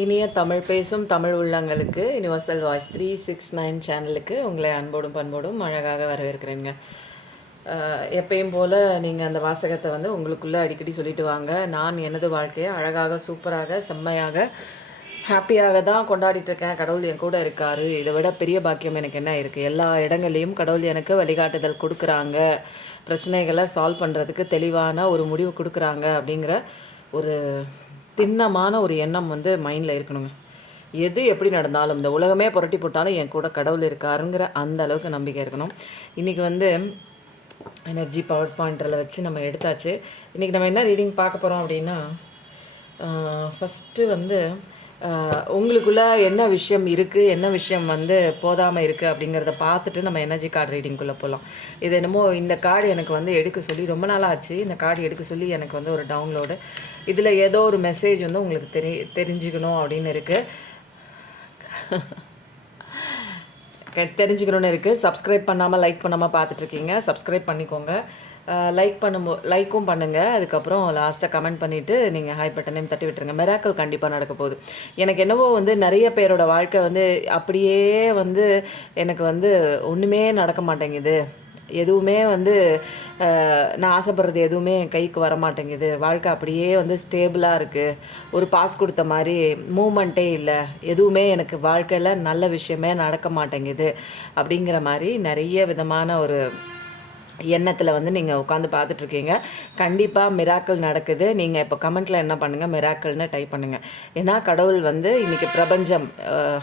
இனிய தமிழ் பேசும் தமிழ் உள்ளங்களுக்கு யுனிவர்சல் வாய்ஸ் 369 சேனலுக்கு உங்களை அன்போடும் பண்போடும் அழகாக வரவேற்கிறேங்க. எப்பயும் போல் நீங்கள் அந்த வாசகத்தை வந்து உங்களுக்குள்ளே அடிக்கடி சொல்லிட்டு வாங்க. நான் எனது வாழ்க்கையை அழகாக, சூப்பராக, செம்மையாக, ஹாப்பியாக தான் கொண்டாடிட்டுருக்கேன். கடவுள் என் கூட இருக்கார். இதை விட பெரிய பாக்கியம் எனக்கு என்ன இருக்குது? எல்லா இடங்கள்லையும் கடவுள் எனக்கு வழிகாட்டுதல் கொடுக்குறாங்க. பிரச்சனைகளை சால்வ் பண்ணுறதுக்கு தெளிவான ஒரு முடிவு கொடுக்குறாங்க அப்படிங்கிற ஒரு திண்ணமான ஒரு எண்ணம் வந்து மைண்டில் இருக்கணுங்க. எது எப்படி நடந்தாலும் இந்த உலகமே புரட்டி போட்டாலும் என் கூட கடவுள் இருக்காருங்கிற அந்த அளவுக்கு நம்பிக்கை இருக்கணும். இன்றைக்கி வந்து எனர்ஜி பவர் பாயிண்டில் வச்சு நம்ம எடுத்தாச்சு. இன்றைக்கி நம்ம என்ன ரீடிங் பார்க்க போகிறோம் அப்படின்னா, ஃபஸ்ட்டு வந்து உங்களுக்குள்ளே என்ன விஷயம் இருக்குது, என்ன விஷயம் வந்து போதாமல் இருக்குது அப்படிங்கிறத பார்த்துட்டு நம்ம எனர்ஜி கார்டு ரீடிங்குள்ளே போகலாம். இது என்னமோ இந்த கார்டு எனக்கு வந்து எடுக்க சொல்லி ரொம்ப நாளாக ஆச்சு. இந்த கார்டு எடுக்க சொல்லி எனக்கு வந்து ஒரு டவுன்லோடு. இதில் ஏதோ ஒரு மெசேஜ் வந்து உங்களுக்கு தெரிஞ்சுக்கணும் அப்படின்னு இருக்குது. தெரிஞ்சுக்கணுன்னு இருக்குது. சப்ஸ்கிரைப் பண்ணாமல் லைக் பண்ணாமல் பார்த்துட்ருக்கீங்க. சப்ஸ்கிரைப் பண்ணிக்கோங்க. லைக்கும் பண்ணுங்கள். அதுக்கப்புறம் லாஸ்ட்டாக கமெண்ட் பண்ணிவிட்டு நீங்கள் ஹாய் பட்டனையும் தட்டி விட்டுருங்க. மிராக்கிள் கண்டிப்பாக நடக்க போகுது. எனக்கு என்னவோ வந்து நிறைய பேரோட வாழ்க்கை வந்து அப்படியே வந்து எனக்கு வந்து ஒன்றுமே நடக்க மாட்டேங்குது, எதுவுமே வந்து நான் ஆசைப்படுறது எதுவுமே என் கைக்கு வர மாட்டேங்குது, வாழ்க்கை அப்படியே வந்து ஸ்டேபிளாக இருக்குது, ஒரு பாஸ் கொடுத்த மாதிரி மூமெண்ட்டே இல்லை, எதுவுமே எனக்கு வாழ்க்கையில் நல்ல விஷயமே நடக்க மாட்டேங்குது அப்படிங்கிற மாதிரி நிறைய விதமான ஒரு எண்ணத்தில் வந்து நீங்கள் உட்காந்து பார்த்துட்ருக்கீங்க. கண்டிப்பாக மிராக்கிள் நடக்குது. நீங்கள் இப்போ கமெண்ட்டில் என்ன பண்ணுங்கள், மிராக்கிள்னு டைப் பண்ணுங்கள். ஏன்னா கடவுள் வந்து இன்றைக்கி பிரபஞ்சம்,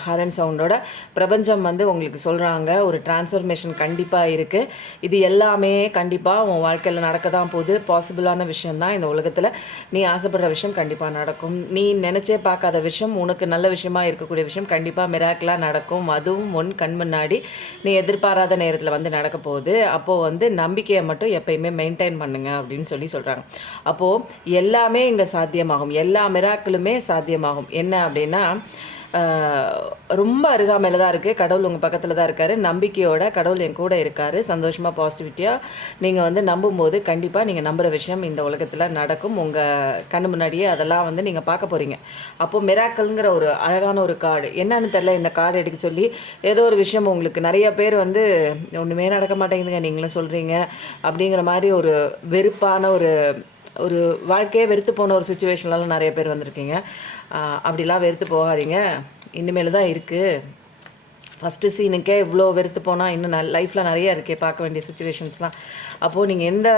ஹாரன் சவுண்டோட பிரபஞ்சம் வந்து உங்களுக்கு சொல்கிறாங்க, ஒரு டிரான்ஸ்ஃபர்மேஷன் கண்டிப்பாக இருக்குது. இது எல்லாமே கண்டிப்பாக உன் வாழ்க்கையில் நடக்க தான் போகுது. பாசிபிளான விஷயந்தான். இந்த உலகத்தில் நீ ஆசைப்படுற விஷயம் கண்டிப்பாக நடக்கும். நீ நினச்சே பார்க்காத விஷயம், உனக்கு நல்ல விஷயமா இருக்கக்கூடிய விஷயம் கண்டிப்பாக மிராக்கிளாக நடக்கும். அதுவும் உன் கண் முன்னாடி நீ எதிர்பாராத நேரத்தில் வந்து நடக்க போகுது. அப்போது வந்து நம்பிக்கையை மட்டும் எப்பயுமே மெயின்டைன் பண்ணுங்க அப்படின்னு சொல்கிறாங்க. அப்போது எல்லாமே இங்கே சாத்தியமாகும். எல்லா மிராக்கிளுமே சாத்தியமாகும். என்ன அப்படின்னா, ரொம்ப அருகாமையில் தான் இருக்குது. கடவுள் உங்கள் பக்கத்தில் தான் இருக்கார். நம்பிக்கையோட கடவுள் என் கூட இருக்கார். சந்தோஷமாக பாசிட்டிவிட்டியாக நீங்கள் வந்து நம்பும்போது கண்டிப்பாக நீங்கள் நம்புகிற விஷயம் இந்த உலகத்தில் நடக்கும். உங்கள் கண்ணு முன்னாடியே அதெல்லாம் வந்து நீங்கள் பார்க்க போகிறீங்க. அப்போது மிராக்கிள்ங்கிற ஒரு அழகான ஒரு கார்டு என்னன்னு தெரில. இந்த கார்டு எடுக்க சொல்லி ஏதோ ஒரு விஷயம் உங்களுக்கு நிறைய பேர் வந்து ஒன்றுமே நடக்க மாட்டேங்குதுங்க நீங்களும் சொல்கிறீங்க அப்படிங்கிற மாதிரி ஒரு வெறுப்பான ஒரு வாழ்க்கையே வெறுத்து போன ஒரு சுச்சுவேஷன்லாம் நிறைய பேர் வந்திருக்கீங்க. அப்படிலாம் வெறுத்து போகாதீங்க. இனிமேல் தான் இருக்குது. ஃபஸ்ட்டு சீனுக்கே இவ்வளோ வெறுத்து போனால் இன்னும் லைஃப்பில் நிறைய இருக்கே பார்க்க வேண்டிய சுச்சுவேஷன்ஸ்லாம். அப்போது நீங்கள் எந்த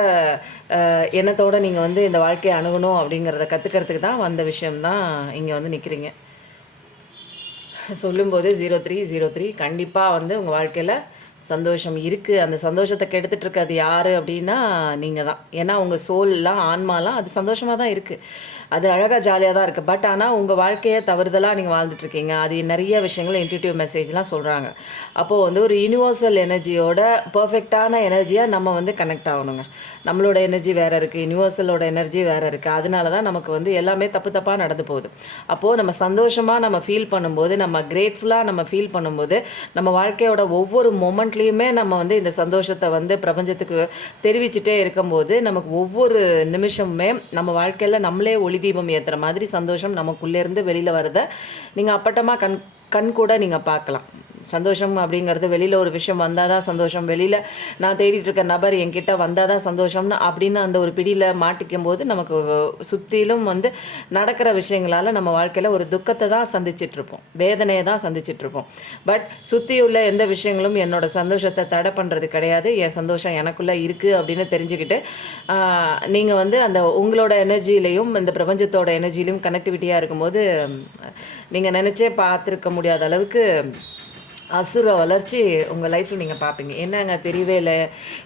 எண்ணத்தோடு நீங்கள் வந்து இந்த வாழ்க்கையை அணுகணும் அப்படிங்கிறத கற்றுக்கிறதுக்கு தான் வந்த விஷயம்தான் இங்கே வந்து நிற்கிறீங்க. சொல்லும்போது 0303 கண்டிப்பாக வந்து உங்கள் வாழ்க்கையில் சந்தோஷம் இருக்குது. அந்த சந்தோஷத்தை கெடுத்துட்டு இருக்கிறது யார் அப்படின்னா நீங்கள் தான். ஏன்னா உங்கள் சோல்லாம், ஆன்மாலாம் அது சந்தோஷமாக தான் இருக்குது. அது அழகாக ஜாலியாக தான் இருக்குது. பட் ஆனால் உங்கள் வாழ்க்கையை தவறுதலாக நீங்கள் வாழ்ந்துட்டுருக்கீங்க. அது நிறைய விஷயங்கள் இன்ட்யூட்டிவ் மெசேஜ்லாம் சொல்கிறாங்க. அப்போது வந்து ஒரு யூனிவர்சல் எனர்ஜியோட பர்ஃபெக்டான எனர்ஜியாக நம்ம வந்து கனெக்ட் ஆகணுங்க. நம்மளோட எனர்ஜி வேறு இருக்குது, யூனிவர்சலோட எனர்ஜி வேறு இருக்குது. அதனால தான் நமக்கு வந்து எல்லாமே தப்பாக நடந்து போகுது. அப்போது நம்ம சந்தோஷமாக நம்ம ஃபீல் பண்ணும்போது, நம்ம கிரேட்ஃபுல்லாக நம்ம ஃபீல் பண்ணும்போது, நம்ம வாழ்க்கையோட ஒவ்வொரு மொமெண்ட்லேயுமே நம்ம வந்து இந்த சந்தோஷத்தை வந்து பிரபஞ்சத்துக்கு தெரிவிச்சுட்டே இருக்கும்போது, நமக்கு ஒவ்வொரு நிமிஷமுமே நம்ம வாழ்க்கையில் நம்மளே ஒளி தீபம் ஏற்றுற மாதிரி சந்தோஷம் நமக்குள்ளேருந்து வெளியில் வரதை நீங்கள் அப்பட்டமாக கண் கூட நீங்கள் பார்க்கலாம். சந்தோஷம் அப்படிங்கிறது வெளியில் ஒரு விஷயம் வந்தால் தான் சந்தோஷம், வெளியில் நான் தேடிட்டு இருக்க நபர் என்கிட்ட வந்தால் தான் சந்தோஷம்னு அப்படின்னு அந்த ஒரு பிடியில் மாட்டிக்கும் போது நமக்கு சுற்றிலும் வந்து நடக்கிற விஷயங்களால் நம்ம வாழ்க்கையில் ஒரு துக்கத்தை தான் சந்திச்சிட்ருப்போம், வேதனையை தான் சந்திச்சிட்ருப்போம். பட் சுற்றியுள்ள எந்த விஷயங்களும் என்னோடய சந்தோஷத்தை தடை பண்ணுறது கிடையாது. என் சந்தோஷம் எனக்குள்ளே இருக்குது அப்படின்னு தெரிஞ்சுக்கிட்டு நீங்கள் வந்து அந்த உங்களோட எனர்ஜியிலையும் இந்த பிரபஞ்சத்தோட எனர்ஜியிலையும் கனெக்டிவிட்டியாக இருக்கும்போது நீங்கள் நினச்சே பார்த்துருக்க முடியாத அளவுக்கு அசுர வளர்ச்சி உங்கள் லைஃப்பில் நீங்கள் பார்ப்பீங்க. என்னங்க தெரியவே இல்லை,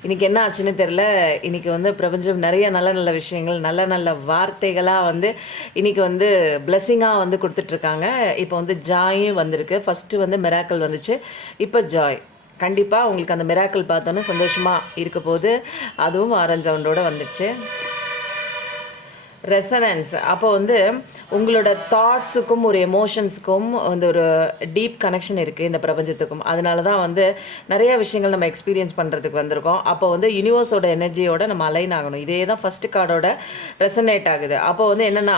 இன்றைக்கி என்ன ஆச்சுன்னு தெரில. இன்றைக்கி வந்து பிரபஞ்சம் நிறைய நல்ல நல்ல விஷயங்கள், நல்ல நல்ல வார்த்தைகளாக வந்து இன்றைக்கி வந்து பிளெஸ்ஸிங்காக வந்து கொடுத்துட்ருக்காங்க. இப்போ வந்து ஜாயும் வந்திருக்கு. ஃபஸ்ட்டு வந்து மிராக்கிள் வந்துச்சு, இப்போ ஜாய். கண்டிப்பாக உங்களுக்கு அந்த மிராக்கிள் பார்த்தோன்னே சந்தோஷமாக இருக்க போது. அதுவும் ஆரஞ்சு ரவுண்டோடு வந்துடுச்சு. ரெசனன்ஸ். அப்போ வந்து உங்களோட தாட்ஸுக்கும் ஒரு எமோஷன்ஸுக்கும் வந்து ஒரு டீப் கனெக்ஷன் இருக்குது இந்த பிரபஞ்சத்துக்கும். அதனால தான் வந்து நிறைய விஷயங்கள் நம்ம எக்ஸ்பீரியன்ஸ் பண்ணுறதுக்கு வந்திருக்கோம். அப்போ வந்து யூனிவர்ஸோட எனர்ஜியோட நம்ம அலைன் ஆகணும். இதே தான் ஃபஸ்ட்டு கார்டோட ரெசனேட் ஆகுது. அப்போ வந்து என்னென்னா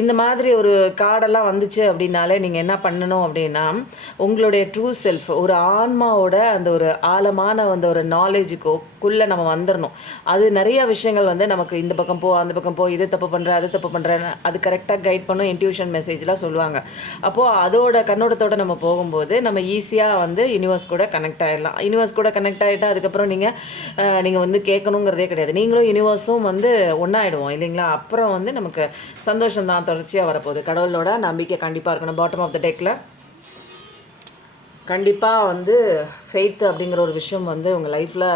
இந்த மாதிரி ஒரு கார்டெல்லாம் வந்துச்சு அப்படின்னாலே நீங்கள் என்ன பண்ணணும் அப்படின்னா உங்களுடைய ட்ரூ செல்ஃப், ஒரு ஆன்மாவோட அந்த ஒரு ஆழமான அந்த ஒரு நாலேஜுக்குள்ளே நம்ம வந்துடணும். அது நிறைய விஷயங்கள் வந்து நமக்கு இந்த பக்கம் போ, அந்த பக்கம் போ, இது தப்பு பண்ணுறேன், அது தப்பு பண்ணுறேன்னு அது கரெக்டாக கைட் பண்ணும். இன்ட்யூஷன் மெசேஜ்லாம் சொல்லுவாங்க. அப்போது அதோட கண்ணோட்டத்தோடு நம்ம போகும்போது நம்ம ஈஸியாக வந்து யூனிவர்ஸ் கூட கனெக்ட் ஆகிடலாம். யூனிவர்ஸ் கூட கனெக்ட் ஆகிட்டால் அதுக்கப்புறம் நீங்கள் வந்து கேட்கணுங்கிறதே கிடையாது. நீங்களும் யூனிவர்ஸும் வந்து ஒன்றாயிடுவோம் இல்லைங்களா? அப்புறம் வந்து நமக்கு சந்தோஷம் தான் தொடர்ச்சியாக வரப்போகுது. கடவுளோட நம்பிக்கை கண்டிப்பாக இருக்கணும். பாட்டம் ஆஃப் த டெக்கில் கண்டிப்பாக வந்து ஃபெய்த் அப்படிங்கிற ஒரு விஷயம் வந்து உங்கள் லைஃப்பில்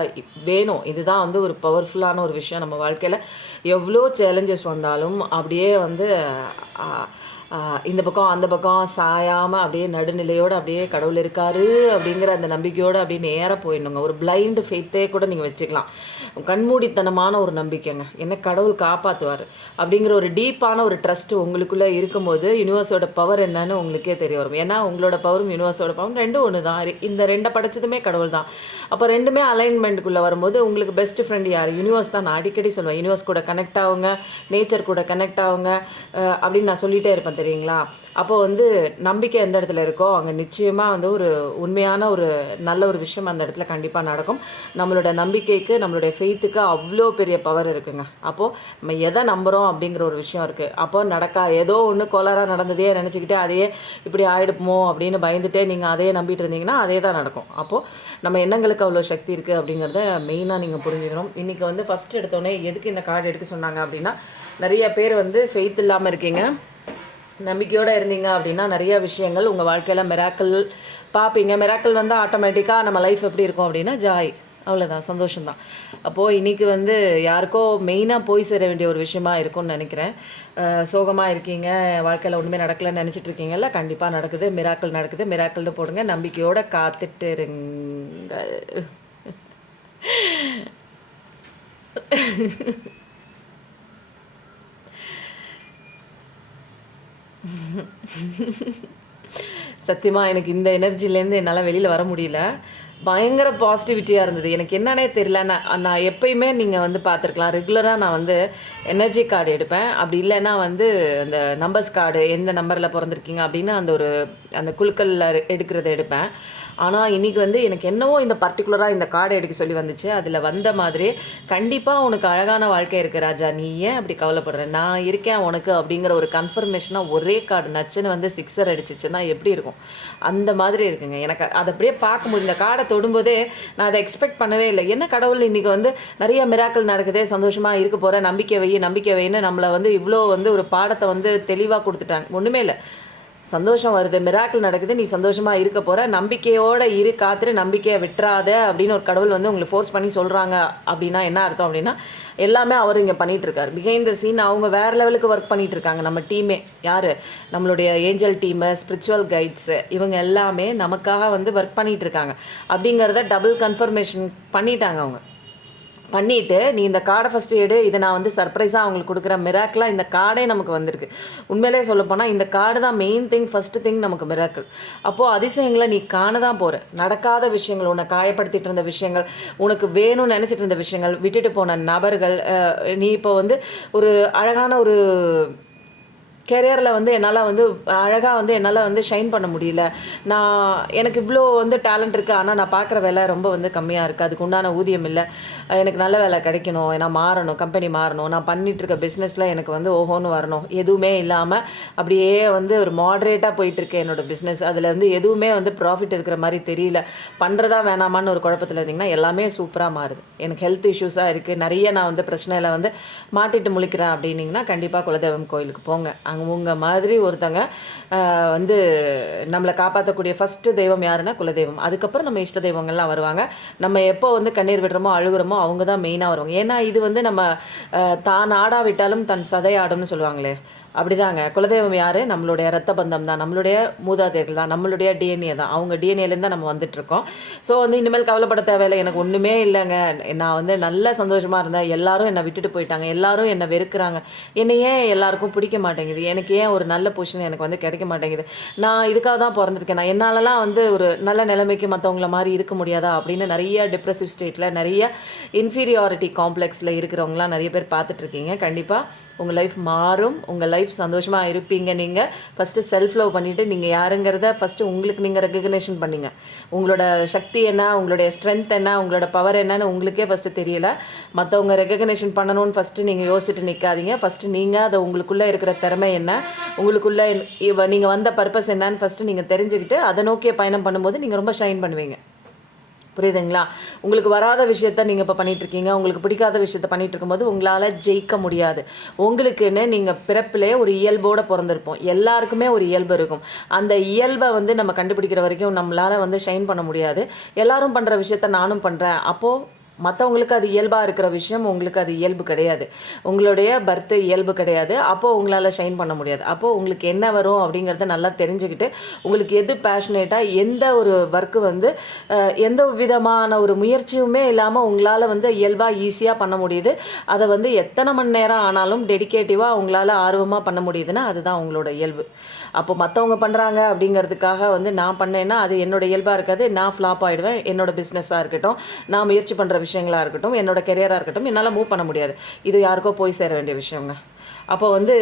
வேணும். இதுதான் வந்து ஒரு பவர்ஃபுல்லான ஒரு விஷயம். நம்ம வாழ்க்கையில் எவ்வளோ சேலஞ்சஸ் வந்தாலும் அப்படியே வந்து இந்த பக்கம் அந்த பக்கம் சாயாமல் அப்படியே நடுநிலையோடு அப்படியே கடவுள் இருக்காரு அப்படிங்கிற அந்த நம்பிக்கையோடு அப்படியே நேராக போயிடணுங்க. ஒரு பிளைண்டு ஃபெய்த்தே கூட நீங்கள் வச்சுக்கலாம். கண்மூடித்தனமான ஒரு நம்பிக்கைங்க. என்ன கடவுள் காப்பாற்றுவார் அப்படிங்கிற ஒரு டீப்பான ஒரு ட்ரஸ்ட்டு உங்களுக்குள்ளே இருக்கும்போது யூனிவர்ஸோட பவர் என்னன்னு உங்களுக்கே தெரிய வரும். ஏன்னா உங்களோட பவரும் யூனிவர்ஸோட பவரும் ரெண்டும் ஒன்று தான். இந்த ரெண்டை படைச்சதுமே கடவுள் தான். அப்போ ரெண்டுமே அலைன்மெண்ட்டுக்குள்ளே வரும்போது உங்களுக்கு பெஸ்ட் ஃப்ரெண்ட் யார்? யூனிவர்ஸ் தான். நான் அடிக்கடி சொல்லுவேன், யூனிவர்ஸ் கூட கனெக்ட் ஆகுங்க, நேச்சர் கூட கனெக்ட் ஆகுங்க அப்படின்னு நான் சொல்லிகிட்டே இருப்பேன் தெரியுங்களா? அப்போது வந்து நம்பிக்கை எந்த இடத்துல இருக்கோ அங்கே நிச்சயமாக வந்து ஒரு உண்மையான ஒரு நல்ல ஒரு விஷயம் அந்த இடத்துல கண்டிப்பாக நடக்கும். நம்மளோட நம்பிக்கைக்கு, நம்மளுடைய ஃபெய்த்துக்கு அவ்வளோ பெரிய பவர் இருக்குங்க. அப்போது நம்ம எதை நம்புகிறோம் அப்படிங்கிற ஒரு விஷயம் இருக்குது. அப்போது ஏதோ ஒன்று கோளாறாக நடந்ததே நினச்சிக்கிட்டே அதையே இப்படி ஆகிடுமோ அப்படின்னு பயந்துட்டே நீங்கள் அதையே நம்பிட்டு இருந்தீங்கன்னா அதே தான் நடக்கும். அப்போது நம்ம எண்ணங்களுக்கு அவ்வளோ சக்தி இருக்குது அப்படிங்கிறத மெயினாக நீங்கள் புரிஞ்சுக்கணும். இன்றைக்கி வந்து ஃபஸ்ட் எடுத்தோடனே எதுக்கு இந்த கார்டு எடுக்க சொன்னாங்க அப்படின்னா, நிறைய பேர் வந்து ஃபெய்த் இல்லாமல் இருக்கீங்க. நம்பிக்கையோடு இருந்தீங்க அப்படின்னா நிறைய விஷயங்கள் உங்கள் வாழ்க்கையில் மிராக்கிள் பார்ப்பீங்க. மிராக்கிள் வந்து ஆட்டோமேட்டிக்காக நம்ம லைஃப் எப்படி இருக்கும் அப்படின்னா ஜாய், அவ்வளோதான், சந்தோஷம்தான். அப்போது இன்றைக்கி வந்து யாருக்கோ மெயினாக போய் சேர வேண்டிய ஒரு விஷயமா இருக்கும்னு நினைக்கிறேன். சோகமாக இருக்கீங்க, வாழ்க்கையில் ஒன்றுமே நடக்கலைன்னு நினச்சிட்டு இருக்கீங்கல்ல, கண்டிப்பாக நடக்குது, மிராக்கிள் நடக்குது. மிராக்கிள்னு போடுங்க, நம்பிக்கையோடு காத்துட்டு இருங்க. சத்தியமாக எனக்கு இந்த எனர்ஜிலேருந்து என்னால் வெளியில் வர முடியல. பயங்கர பாசிட்டிவிட்டியாக இருந்தது. எனக்கு என்னன்னே தெரியல. நான் எப்பயுமே நீங்கள் வந்து பார்த்துருக்கலாம், ரெகுலராக நான் வந்து எனர்ஜி கார்டு எடுப்பேன். அப்படி இல்லைன்னா வந்து அந்த நம்பர்ஸ் கார்டு, எந்த நம்பரில் பிறந்திருக்கீங்க அப்படின்னு அந்த குழுக்களில் எடுக்கிறத எடுப்பேன். ஆனால் இன்றைக்கி வந்து எனக்கு என்னவோ இந்த பர்டிகுலராக இந்த கார்டை எடுக்க சொல்லி வந்துச்சு. அதில் வந்த மாதிரி கண்டிப்பாக உனக்கு அழகான வாழ்க்கை இருக்குது ராஜா, நீ ஏன் அப்படி கவலைப்படுற, நான் இருக்கேன் உனக்கு அப்படிங்கிற ஒரு கன்ஃபர்மேஷனாக ஒரே கார்டு நச்சுன்னு வந்து 6 அடிச்சிச்சுன்னா எப்படி இருக்கும்? அந்த மாதிரி இருக்குங்க. எனக்கு அதை அப்படியே பார்க்கும்போது இந்த கார்டை தொடும்போதே நான் அதை எக்ஸ்பெக்ட் பண்ணவே இல்லை. என்ன கடவுள் இன்றைக்கி வந்து நிறைய மிராக்கள் நடக்குதே, சந்தோஷமாக இருக்க போகிற, நம்பிக்கை வைன்னு நம்மளை வந்து இவ்வளோ வந்து ஒரு பாடத்தை வந்து தெளிவாக கொடுத்துட்டாங்க. ஒன்றுமே இல்லை, சந்தோஷம் வருது, மிராக்கிள் நடக்குது, நீ சந்தோஷமாக இருக்க போகிற, நம்பிக்கையோடு காத்துரு, நம்பிக்கையை விட்டுறாத அப்படின்னு ஒரு கடவுள் வந்து உங்களை ஃபோர்ஸ் பண்ணி சொல்கிறாங்க. அப்படின்னா என்ன அர்த்தம் அப்படின்னா எல்லாமே அவர் இங்கே பண்ணிகிட்ருக்கார். பிஹைண்ட் த சீன் அவங்க வேறு லெவலுக்கு ஒர்க் பண்ணிகிட்ருக்காங்க. நம்ம டீமே யார், நம்மளுடைய ஏஞ்சல் டீமு, ஸ்பிரிச்சுவல் கைட்ஸு, இவங்க எல்லாமே நமக்காக வந்து ஒர்க் பண்ணிகிட்ருக்காங்க. அப்படிங்கிறத டபுள் கன்ஃபர்மேஷன் பண்ணிட்டாங்க. அவங்க பண்ணிவிட்டு நீ இந்த கார்டை ஃபஸ்ட்டு எடு, இதை நான் வந்து சர்ப்ரைஸாக அவங்களுக்கு கொடுக்குறேன். மிராக்கிளாக இந்த கார்டே நமக்கு வந்திருக்கு. உண்மையிலே சொல்லப்போனால் இந்த கார்டு தான் மெயின் திங், ஃபஸ்ட்டு திங் நமக்கு மிராக்கிள். அப்போது அதிசயங்களை நீ காண தான் போகிற. நடக்காத விஷயங்கள், உன்னை காயப்படுத்திட்டு இருந்த விஷயங்கள், உனக்கு வேணும்னு நினச்சிட்டு இருந்த விஷயங்கள், விட்டுட்டு போன நபர்கள், நீ இப்போ வந்து ஒரு அழகான ஒரு கெரியரில் வந்து என்னால் வந்து அழகாக வந்து என்னால் வந்து ஷைன் பண்ண முடியல, எனக்கு இவ்வளோ வந்து டேலண்ட் இருக்குது, ஆனால் நான் பார்க்குற வேலை ரொம்ப வந்து கம்மியாக இருக்குது, அதுக்கு உண்டான ஊதியம் இல்லை, எனக்கு நல்ல வேலை கிடைக்கணும், நான் மாறணும், கம்பெனி மாறணும், நான் பண்ணிகிட்ருக்க பிஸ்னஸில் எனக்கு வந்து ஓஹோன்னு வரணும், எதுவுமே இல்லாமல் அப்படியே வந்து ஒரு மாட்ரேட்டாக போயிட்டுருக்கு என்னோடய பிஸ்னஸ், அதில் வந்து எதுவுமே வந்து ப்ராஃபிட் இருக்கிற மாதிரி தெரியல, பண்ணுறதா வேணாமான்னு ஒரு குழப்பத்தில் இருந்திங்கன்னா எல்லாமே சூப்பராக மாறுது. எனக்கு ஹெல்த் இஷ்யூஸாக இருக்குது, நிறைய நான் வந்து பிரச்சனையில் வந்து மாட்டிட்டு முழிக்கிறேன் அப்படின்னிங்கன்னா கண்டிப்பாக குலதெய்வம் கோயிலுக்கு போங்க. அவங்க மாதிரி ஒருத்தங்க வந்து நம்மளை காப்பாற்றக்கூடிய ஃபஸ்ட்டு தெய்வம் யாருன்னா குலதெய்வம். அதுக்கப்புறம் நம்ம இஷ்ட தெய்வங்கள்லாம் வருவாங்க. நம்ம எப்போ வந்து கண்ணீர் விடுறோமோ அழுகுறோமோ அவங்க தான் மெயினாக வருவாங்க. ஏன்னா இது வந்து நம்ம தான் ஆடாவிட்டாலும் தன் சதை ஆடும்னு சொல்லுவாங்களே, அப்படிதாங்க. குலதெய்வம் யாரு? நம்மளுடைய ரத்த பந்தம் தான். நம்மளுடைய மூதாதையர்கள் தான். நம்மளுடைய டிஎன்ஏ தான். அவங்க டிஎன்ஏலேருந்து தான் நம்ம வந்துட்டுருக்கோம். ஸோ வந்து இனிமேல் கவலைப்பட தேவையில்ல. எனக்கு ஒண்ணுமே இல்லங்க. நான் வந்து நல்ல சந்தோஷமா இருந்தேன். எல்லாரும் என்ன விட்டுட்டு போயிட்டாங்க. எல்லாரும் என்ன வெறுக்குறாங்க. என்னை ஏன் எல்லாருக்கும் பிடிக்க மாட்டேங்குது? எனக்கு ஏன் ஒரு நல்ல பொசிஷன் எனக்கு வந்து கிடைக்க மாட்டேங்குது? நான் இதுக்காக தான் பொறந்திருக்கேனா? என்னாலலாம் வந்து ஒரு நல்ல நிலைமைக்கு மத்தவங்கள மாரி இருக்க முடியாதா? அப்படின்னு நெறைய டிப்ரசிவ் ஸ்டேட்ல, நெறைய இன்ஃபீரியாரிட்டி காம்ப்ளெக்ஸ்ல இருக்கிறவங்கலாம் நெறைய பேர் பார்த்துட்டுருக்கீங்க. கண்டிப்பா உங்கள் லைஃப் மாறும். உங்கள் லைஃப் சந்தோஷமாக இருப்பீங்க. நீங்கள் ஃபஸ்ட்டு செல்ஃப் லவ் பண்ணிவிட்டு நீங்கள் யாருங்கிறத ஃபஸ்ட்டு உங்களுக்கு நீங்கள் ரெகக்னேஷன் பண்ணிங்க. உங்களோட சக்தி என்ன, உங்களுடைய ஸ்ட்ரென்த் என்ன, உங்களோட பவர் என்னன்னு உங்களுக்கே ஃபஸ்ட்டு தெரியல. மற்றவங்க ரெகக்னேஷன் பண்ணணும்னு ஃபஸ்ட்டு நீங்கள் யோசிச்சுட்டு நிற்காதீங்க. ஃபஸ்ட்டு நீங்கள் அதை உங்களுக்குள்ளே இருக்கிற திறமை என்ன, உங்களுக்குள்ளே நீங்கள் வந்த பர்பஸ் என்னன்னு ஃபஸ்ட்டு நீங்கள் தெரிஞ்சுக்கிட்டு அதை நோக்கிய பயணம் பண்ணும்போது நீங்கள் ரொம்ப ஷைன் பண்ணுவீங்க. புரியுதுங்களா? உங்களுக்கு வராத விஷயத்த நீங்கள் இப்போ பண்ணிகிட்ருக்கீங்க. உங்களுக்கு பிடிக்காத விஷயத்த பண்ணிகிட்டு இருக்கும்போது உங்களால் ஜெயிக்க முடியாது. உங்களுக்குன்னு நீங்கள் பிறப்பிலே ஒரு இயல்போடு பிறந்திருப்போம். எல்லாருக்குமே ஒரு இயல்பு இருக்கும். அந்த இயல்பை வந்து நம்ம கண்டுபிடிக்கிற வரைக்கும் நம்மளால் வந்து ஷைன் பண்ண முடியாது. எல்லாரும் பண்ணுற விஷயத்த நானும் பண்ணுறேன். அப்போது மற்றவங்களுக்கு அது இயல்பாக இருக்கிற விஷயம் உங்களுக்கு அது இயல்பு கிடையாது. உங்களுடைய பர்த் இயல்பு கிடையாது. அப்போது உங்களால் ஷைன் பண்ண முடியாது. அப்போது உங்களுக்கு என்ன வரும் அப்படிங்கிறத நல்லா தெரிஞ்சுக்கிட்டு உங்களுக்கு எது பேஷனேட்டாக எந்த ஒரு ஒர்க்கு வந்து எந்த விதமான ஒரு முயற்சியுமே இல்லாமல் உங்களால் வந்து இயல்பாக ஈஸியாக பண்ண முடியுது. அதை வந்து எத்தனை மணி நேரம் ஆனாலும் டெடிகேட்டிவாக உங்களால் ஆர்வமாக பண்ண முடியுதுன்னா அதுதான் உங்களோட இயல்பு. அப்போ மற்றவங்க பண்ணுறாங்க அப்படிங்கிறதுக்காக வந்து நான் பண்ணேன்னா அது என்னோட இயல்பாக இருக்காது. நான் ஃப்ளாப் ஆகிடுவேன். என்னோட பிஸ்னஸாக இருக்கட்டும், நான் முயற்சி பண்ணுற விஷயங்களாக இருக்கட்டும், என்னோட கெரியராக இருக்கட்டும், என்னால் மூவ் பண்ண முடியாது. இது யாருக்கோ போய் சேர வேண்டிய விஷயங்க. அப்போ வந்து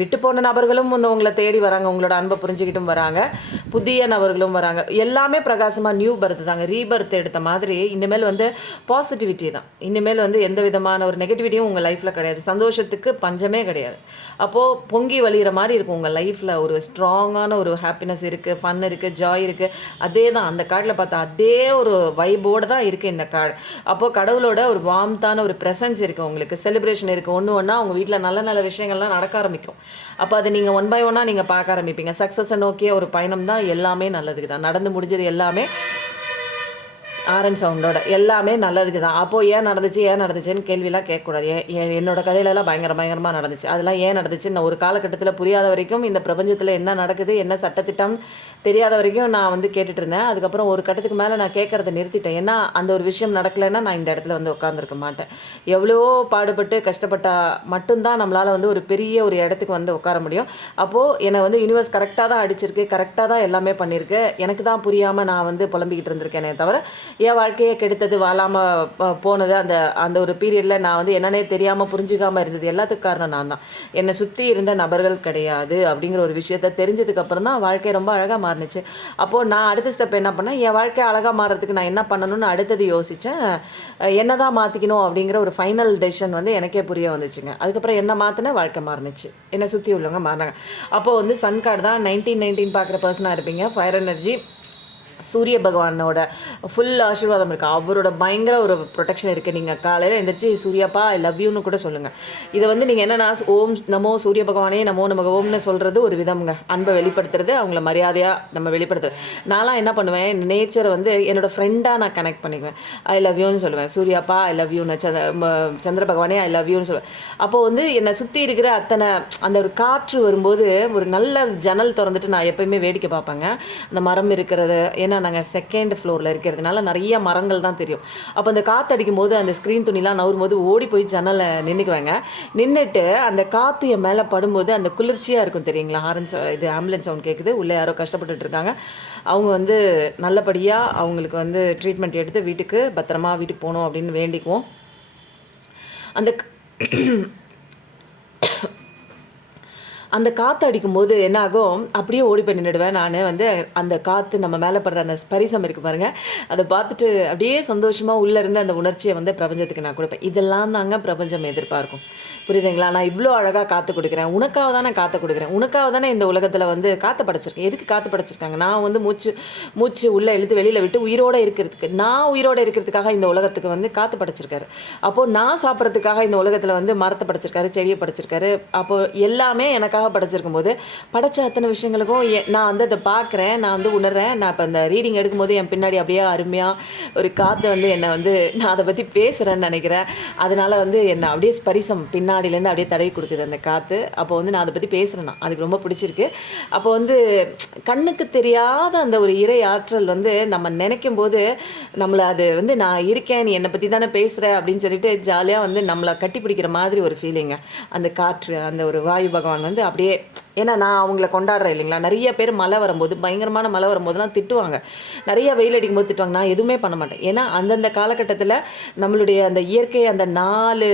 விட்டு போன நபர்களும் வந்து உங்களை தேடி வராங்க. உங்களோட அன்பை புரிஞ்சுக்கிட்டும் வராங்க. புதிய நபர்களும் வராங்க. எல்லாமே பிரகாசமாக நியூ பர்த் தாங்க. ரீபர்த் எடுத்த மாதிரி இனிமேல் வந்து பாசிட்டிவிட்டி தான். இனிமேல் வந்து எந்த விதமான ஒரு நெகட்டிவிட்டியும் உங்கள் லைஃப்பில் கிடையாது. சந்தோஷத்துக்கு பஞ்சமே கிடையாது. அப்போது பொங்கி வழிகிற மாதிரி இருக்கும் உங்கள் லைஃப்பில். ஒரு ஸ்ட்ராங்கான ஒரு ஹாப்பினஸ் இருக்குது, ஃபன் இருக்குது, ஜாய் இருக்குது. அதே தான் அந்த கார்டில் பார்த்தா அதே ஒரு வைபோடு தான் இருக்குது இந்த கார்டு. அப்போது கடவுளோட ஒரு வார்ம்த்தான ஒரு ப்ரெசன்ஸ் இருக்குது உங்களுக்கு. செலிப்ரேஷன் இருக்குது. ஒன்று ஒன்றா உங்கள் வீட்டில் நல்ல நல்ல விஷயங்கள்லாம் நடக்க ஆரம்பிக்கும். அப்போ அதை நீங்கள் ஒன் பை ஒன்னாக நீங்கள் பார்க்க ஆரம்பிப்பீங்க. சக்ஸஸை நோக்கிய ஒரு பயணம் தான். எல்லாமே நல்லதுக்கு தான் நடந்து முடிஞ்சது. எல்லாமே ஆரன் சவுண்டோட எல்லாமே நல்லதுக்கு தான். அப்போது ஏன் நடந்துச்சுன்னு கேள்விலாம் கேட்கக்கூடாது. என்னோட கதையிலலாம் பயங்கரமாக நடந்துச்சு. அதெல்லாம் ஏன் நடந்துச்சு நான் ஒரு காலகட்டத்தில் புரியாத வரைக்கும், இந்த பிரபஞ்சத்தில் என்ன நடக்குது, என்ன சட்டத்திட்டம் தெரியாத வரைக்கும் நான் வந்து கேட்டுட்டு இருந்தேன். அதுக்கப்புறம் ஒரு கட்டத்துக்கு மேலே நான் கேட்குறத நிறுத்திட்டேன். ஏன்னா அந்த ஒரு விஷயம் நடக்கலைன்னா நான் இந்த இடத்துல வந்து உட்காந்துருக்க மாட்டேன். எவ்வளவோ பாடுபட்டு கஷ்டப்பட்டால் மட்டும்தான் நம்மளால் வந்து ஒரு பெரிய ஒரு இடத்துக்கு வந்து உட்கார முடியும். அப்போது என்னை வந்து யூனிவர்ஸ் கரெக்டாக தான் அடிச்சிருக்கு, கரெக்டாக தான் எல்லாமே பண்ணியிருக்கு. எனக்கு தான் புரியாமல் நான் வந்து புலம்பிக்கிட்டு இருந்திருக்கேனே தவிர என் வாழ்க்கையை கெடுத்தது, வாழாமல் போனது, அந்த அந்த ஒரு பீரியடில் நான் வந்து என்னன்னே தெரியாமல் புரிஞ்சுக்காமல் இருந்தது எல்லாத்துக்கும் காரணம் நான் தான். என்னை சுற்றி இருந்த நபர்கள் கிடையாது அப்படிங்கிற ஒரு விஷயத்த தெரிஞ்சதுக்கப்புறம் தான் வாழ்க்கை ரொம்ப அழகாக மாறுனுச்சு. அப்போது நான் அடுத்த ஸ்டெப் என்ன பண்ணேன், என் வாழ்க்கை அழகாக மாறுறதுக்கு நான் என்ன பண்ணணும்னு அடுத்தது யோசித்தேன். என்ன தான் மாற்றிக்கணும் அப்படிங்கிற ஒரு ஃபைனல் டெசிஷன் வந்து எனக்கே புரிய வந்துச்சுங்க. அதுக்கப்புறம் என்ன மாற்றின வாழ்க்கை மாறுனுச்சு. என்னை சுற்றி உள்ளவங்க மாறினாங்க. அப்போது வந்து சன் கார்டு தான் 1919 பார்க்குற பர்சனாக இருப்பீங்க. ஃபயர் எனர்ஜி, சூரிய பகவானோட ஃபுல் ஆசீர்வாதம் இருக்குது. அவரோட பயங்கர ஒரு ப்ரொடெக்ஷன் இருக்குது. நீங்கள் காலையில் எழுந்திரிச்சு சூர்யாப்பா ஐ லவ் யூன்னு கூட சொல்லுங்கள். இதை வந்து நீங்கள் என்னென்னா ஓம் நமோ சூரிய பகவானே நமோ நமக ஓம்னு சொல்கிறது ஒரு விதம்ங்க. அன்பை வெளிப்படுத்துறது, அவங்கள மரியாதையாக நம்ம வெளிப்படுத்துறது. நான்லாம் என்ன பண்ணுவேன், நேச்சரை வந்து என்னோடய ஃப்ரெண்டாக நான் கனெக்ட் பண்ணிக்குவேன். ஐ லவ் யூன்னு சொல்லுவேன். சூர்யாப்பா ஐ லவ் யூன்னு, சந்திர பகவானே ஐ லவ் யூன்னு சொல்லுவேன். அப்போது வந்து என்னை சுற்றி இருக்கிற அத்தனை அந்த ஒரு காற்று வரும்போது ஒரு நல்ல ஜன்னல் திறந்துட்டு நான் எப்போயுமே வேடிக்கை பார்ப்பேங்க. அந்த மரம் இருக்கிறது, ஏன்னா நாங்கள் செகண்ட் ஃப்ளோரில் இருக்கிறதுனால நிறைய மரங்கள் தான் தெரியும். அப்போ அந்த காற்று அடிக்கும் போது அந்த ஸ்க்ரீன் துணிலாம் நவரும் போது ஓடி போய் ஜன்னலை நின்றுக்குவேங்க. நின்றுட்டு அந்த காற்று என் மேலே படும்போது அந்த குளிர்ச்சியாக இருக்கும் தெரியுங்களா. இது ஆம்புலன்ஸ் சவுண்ட் கேட்குது, உள்ளே யாரோ கஷ்டப்பட்டுட்டு இருக்காங்க. அவங்க வந்து நல்லபடியாக அவங்களுக்கு வந்து ட்ரீட்மெண்ட் எடுத்து வீட்டுக்கு பத்திரமா வீட்டுக்கு போகணும் அப்படின்னு வேண்டிக்குவோம். அந்த காற்று அடிக்கும்போது என்ன ஆகும், அப்படியே ஓடி போய் நின்றுடுவேன். நான் வந்து அந்த காற்று நம்ம மேலே படுற அந்த ஸ்பரிசம் இருக்குது பாருங்கள், அதை பார்த்துட்டு அப்படியே சந்தோஷமாக உள்ளேருந்து அந்த உணர்ச்சியை வந்து பிரபஞ்சத்துக்கு நான் கொடுப்பேன். இதெல்லாம் தாங்க பிரபஞ்சம் எதிர்பார்க்கும். புரியுதுங்களா? நான் இவ்வளோ அழகாக காற்று கொடுக்குறேன், உனக்காக தானே காற்று கொடுக்குறேன், உனக்காக தானே இந்த உலகத்தில் வந்து காற்று படைச்சிருக்கேன். எதுக்கு காற்று படைச்சிருக்காங்க? நான் வந்து மூச்சு உள்ளே இழுத்து வெளியில் விட்டு உயிரோடு இருக்கிறதுக்கு, நான் உயிரோடு இருக்கிறதுக்காக இந்த உலகத்துக்கு வந்து காற்று படைச்சிருக்காரு. அப்போது நான் சாப்பிட்றதுக்காக இந்த உலகத்தில் வந்து மரத்தை படைச்சிருக்காரு, செடியை படைச்சிருக்காரு. அப்போது எல்லாமே எனக்காக எனக்காக படைச்சிருக்கும் போது படைச்ச அத்தனை விஷயங்களுக்கும் நான் வந்து அதை பார்க்குறேன், நான் வந்து உணர்றேன். நான் இப்போ அந்த ரீடிங் எடுக்கும்போது என் பின்னாடி அப்படியே அருமையாக ஒரு காற்று வந்து என்னை வந்து நான் அதை பற்றி பேசுகிறேன்னு நினைக்கிறேன். அதனால் வந்து என்னை அப்படியே ஸ்பரிசம் பின்னாடியிலேருந்து அப்படியே தடவி கொடுக்குது அந்த காற்று. அப்போ வந்து நான் அதை பற்றி பேசுகிறேன்னா அதுக்கு ரொம்ப பிடிச்சிருக்கு. அப்போ வந்து கண்ணுக்கு தெரியாத அந்த ஒரு இறை ஆற்றல் வந்து நம்ம நினைக்கும் போது நம்மளை அது வந்து நான் இருக்கேன், நீ என்னை பற்றி தானே பேசுகிற அப்படின்னு சொல்லிட்டு ஜாலியாக வந்து நம்மளை கட்டி பிடிக்கிற மாதிரி ஒரு ஃபீலிங்க. அந்த காற்று, அந்த ஒரு வாயு பகவான் வந்து அப்படியே, ஏன்னா நான் அவங்கள கொண்டாடுறேன் இல்லைங்களா. நிறைய பேர் மழை வரும்போது, பயங்கரமான மழை வரும்போதெல்லாம் திட்டுவாங்க, நிறைய வெயில் அடிக்கும் போது திட்டுவாங்க. நான் எதுவுமே பண்ண மாட்டேன். ஏன்னா அந்தந்த காலகட்டத்தில் நம்மளுடைய அந்த இயற்கை அந்த 4